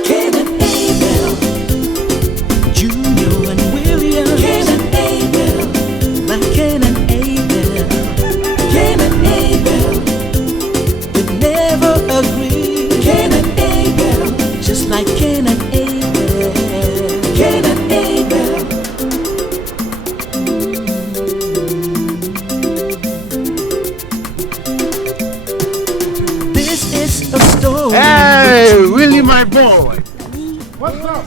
Cain and Abel, Junior and William. Cain and Abel, like Cain and Abel. Cain and Abel, they never agree. Cain and Abel, just like Cain and Abel. Cain and Abel. This is a story. Hey, Willie, my boy. What's up?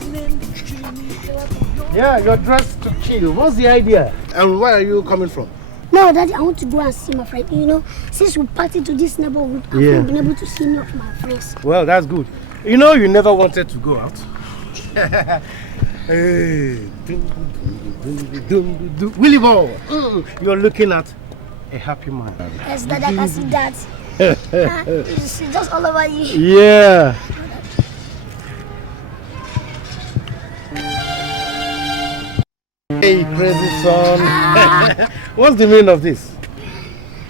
Yeah, you're dressed to kill. What's the idea? And where are you coming from? No, Daddy, I want to go and see my friend. You know, since we party to this neighborhood, I've not been able to see any of my friends. Well, that's good. You know, you never wanted to go out. Hey, Willie boy, you're looking at a happy man. Yes, Daddy, I can see that. It's just all over you. Yeah. Hey, crazy son. What's the meaning of this?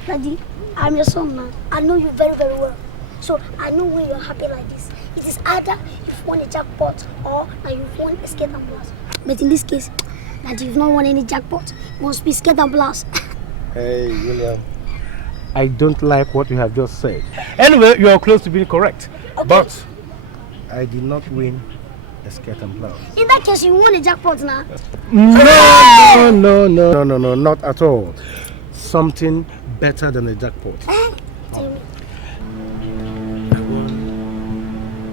Daddy, I'm your son now. I know you very, very well. So I know when you're happy like this. It is either you've won a jackpot or you've won a skate and blast. But in this case, that you've not won any jackpot, it must be skate and blast. Hey, William, I don't like what you have just said. Anyway, you are close to being correct. Okay. But I did not win a skirt and blouse. In that case, you won the jackpot now. No, not at all. Something better than a jackpot. Tell me.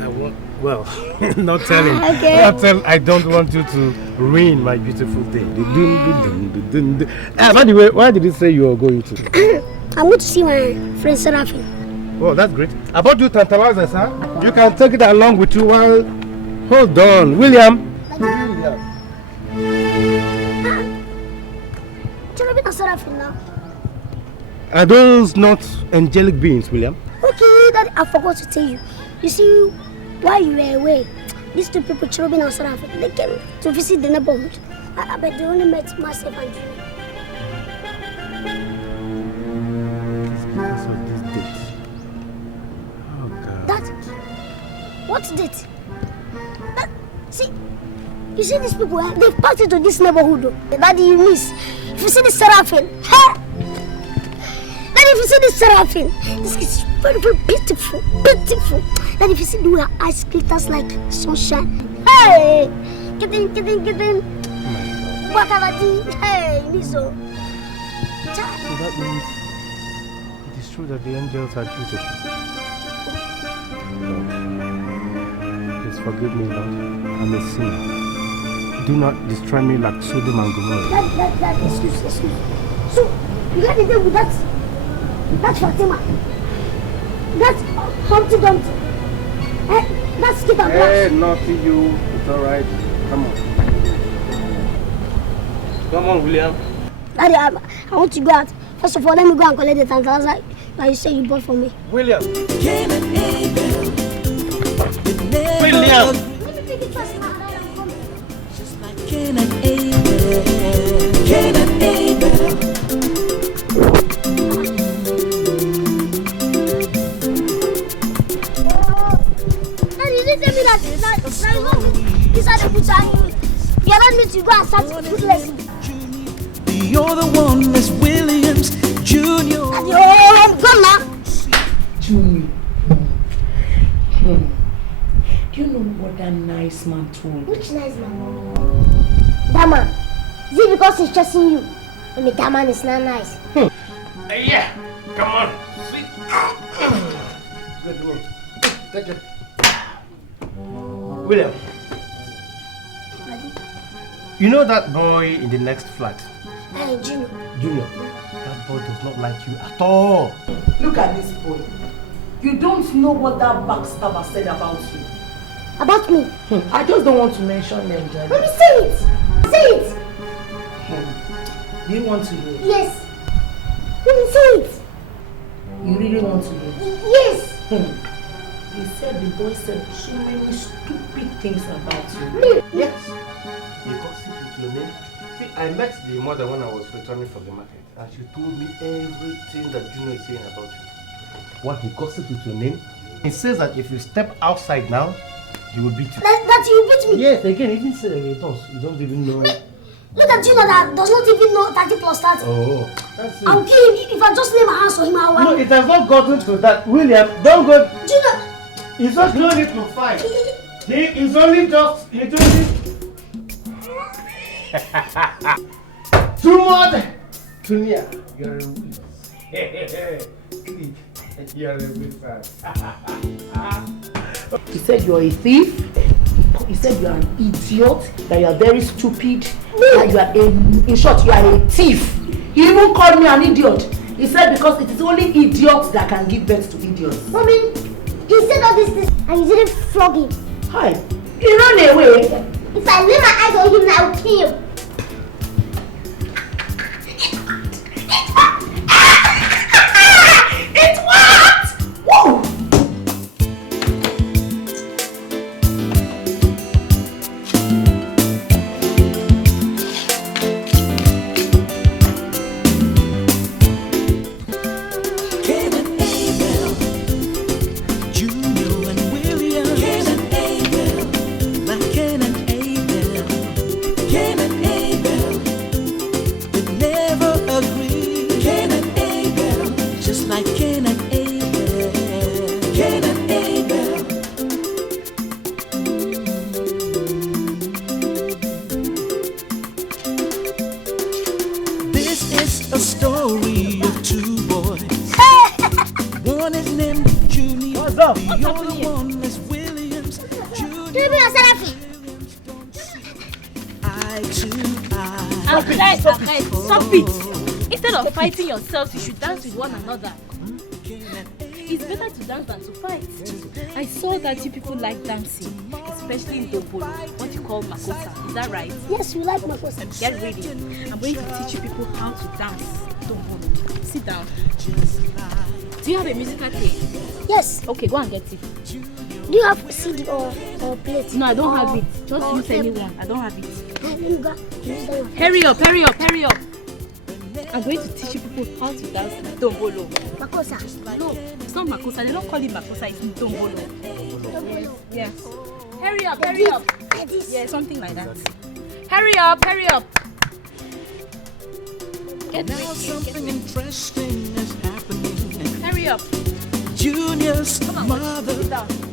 I want, well, not telling. Okay. Not tell, I don't want you to ruin my beautiful day. By the way, why did you say you are going to? I'm going to see my friend Seraphim. Oh, that's great. I bought you tantalizers, huh? You can take it along with you while... Hold on, William. Cherubim and Seraphim now. Are those not angelic beings, William? Okay, Daddy, I forgot to tell you. You see, while you were away, these two people, Cherubim and Seraphim, they came to visit the neighborhood. I bet they only met myself and you. Because of this date. Oh, God. That, what date? That, see, you see these people, they've passed into this neighborhood. Daddy, you miss. If you see the Seraphim, Daddy, if you see the Seraphim, this is very, very beautiful, beautiful. Daddy, if you see the way her eyes glitters like sunshine. Hey, get in. Wakalati, hey, Miso. So that means it is true that the angels are beautiful. Lord, please forgive me, Lord. I'm a sinner. Do not destroy me like Sodom and Gomorrah. That, excuse me. So, you got to deal with that Fatima. That's Humpty Dumpty. That's Skit and Blast. Hey, naughty you. It's alright. Come on. Come on, William. Daddy, I want to go out. First of all, let me go and collect the tantalizer that you say you bought for me. William. Cain and Abel. It never William. Let me take it first now, and then I'm coming. Just like Cain and Abel. Cain and Abel. Daddy, you didn't tell me that inside the butcher, you allowed me to go and start food lesson. You're the one, Miss Williams, Junior. Daddy, I'm gone now. Junior. Do you know what that nice man told me? Which nice man? That man. Is it because he's chasing you? I mean, that man is not nice. Yeah, come on. Sweet. Take it. William. Daddy. You know that boy in the next flat? Hey, Junior. Junior. That boy does not like you at all. Look at this boy. You don't know what that backstabber said about you. About me. I just don't want to mention them, Jerry. Let me say it. Say it. Do you want to hear? Yes. Let me say it. You really want to hear? Yes. He said the boy said so many stupid things about you. Yes. You gossip with your name. See, I met the mother when I was returning from the market, and she told me everything that Junior is saying about you. What, he gossips with your name? He says that if you step outside now, he will beat you. That you beat me. Yes, again, he didn't say that he does. You don't even know. Look at Junior that does not even know 30 plus 30. Oh, that's it. I'll kill him if I just lay my hands on him. I No, will. it has not gotten to that. William, don't go. Junior. It's just no need to fight. He is only just. He just. Too much. Junior, you're a wizard. You're a wizard. He said you're a thief. He said you are an idiot, that you are very stupid, that you are in short, you are a thief. He even called me an idiot. He said because it is only idiots that can give birth to idiots. Mommy, he said all this and you didn't flog him. Hi. He ran away. If I lay my eyes on him, I will kill him. It's what? Whoa! Cain and Abel, Junior and William. Cain and Abel, like Cain and Abel. Cain and Abel. like Cain and Abel. Cain and Abel. This is a story of two boys. One is named Junior. What's up? The other one is Williams. Junior. Eye to eye. Stop it. Instead of fighting yourselves, you should dance with one another. It's better to dance than to fight. I saw that you people like dancing, especially in Dobolo, what you call Makosa. Is that right? Yes, we like Makosa. Get ready. I'm going to teach you people how to dance Dobolo. Sit down. Do you have a musical tape? Yes. Okay, go and get it. Do you have a CD or plate? No, I don't have it. Just use anyone. I don't have it. Hurry Hurry up, hurry up, hurry up. I'm going to teach you people how to dance Dombolo. Makosa. No, it's not Makosa. They don't call it Makosa, it's Dombolo. Yes. Hurry up, hurry up. Yeah, something like that. Hurry up, hurry up. Get Now ready. something interesting is happening. Hurry up. Junior's Come on, mother sit down.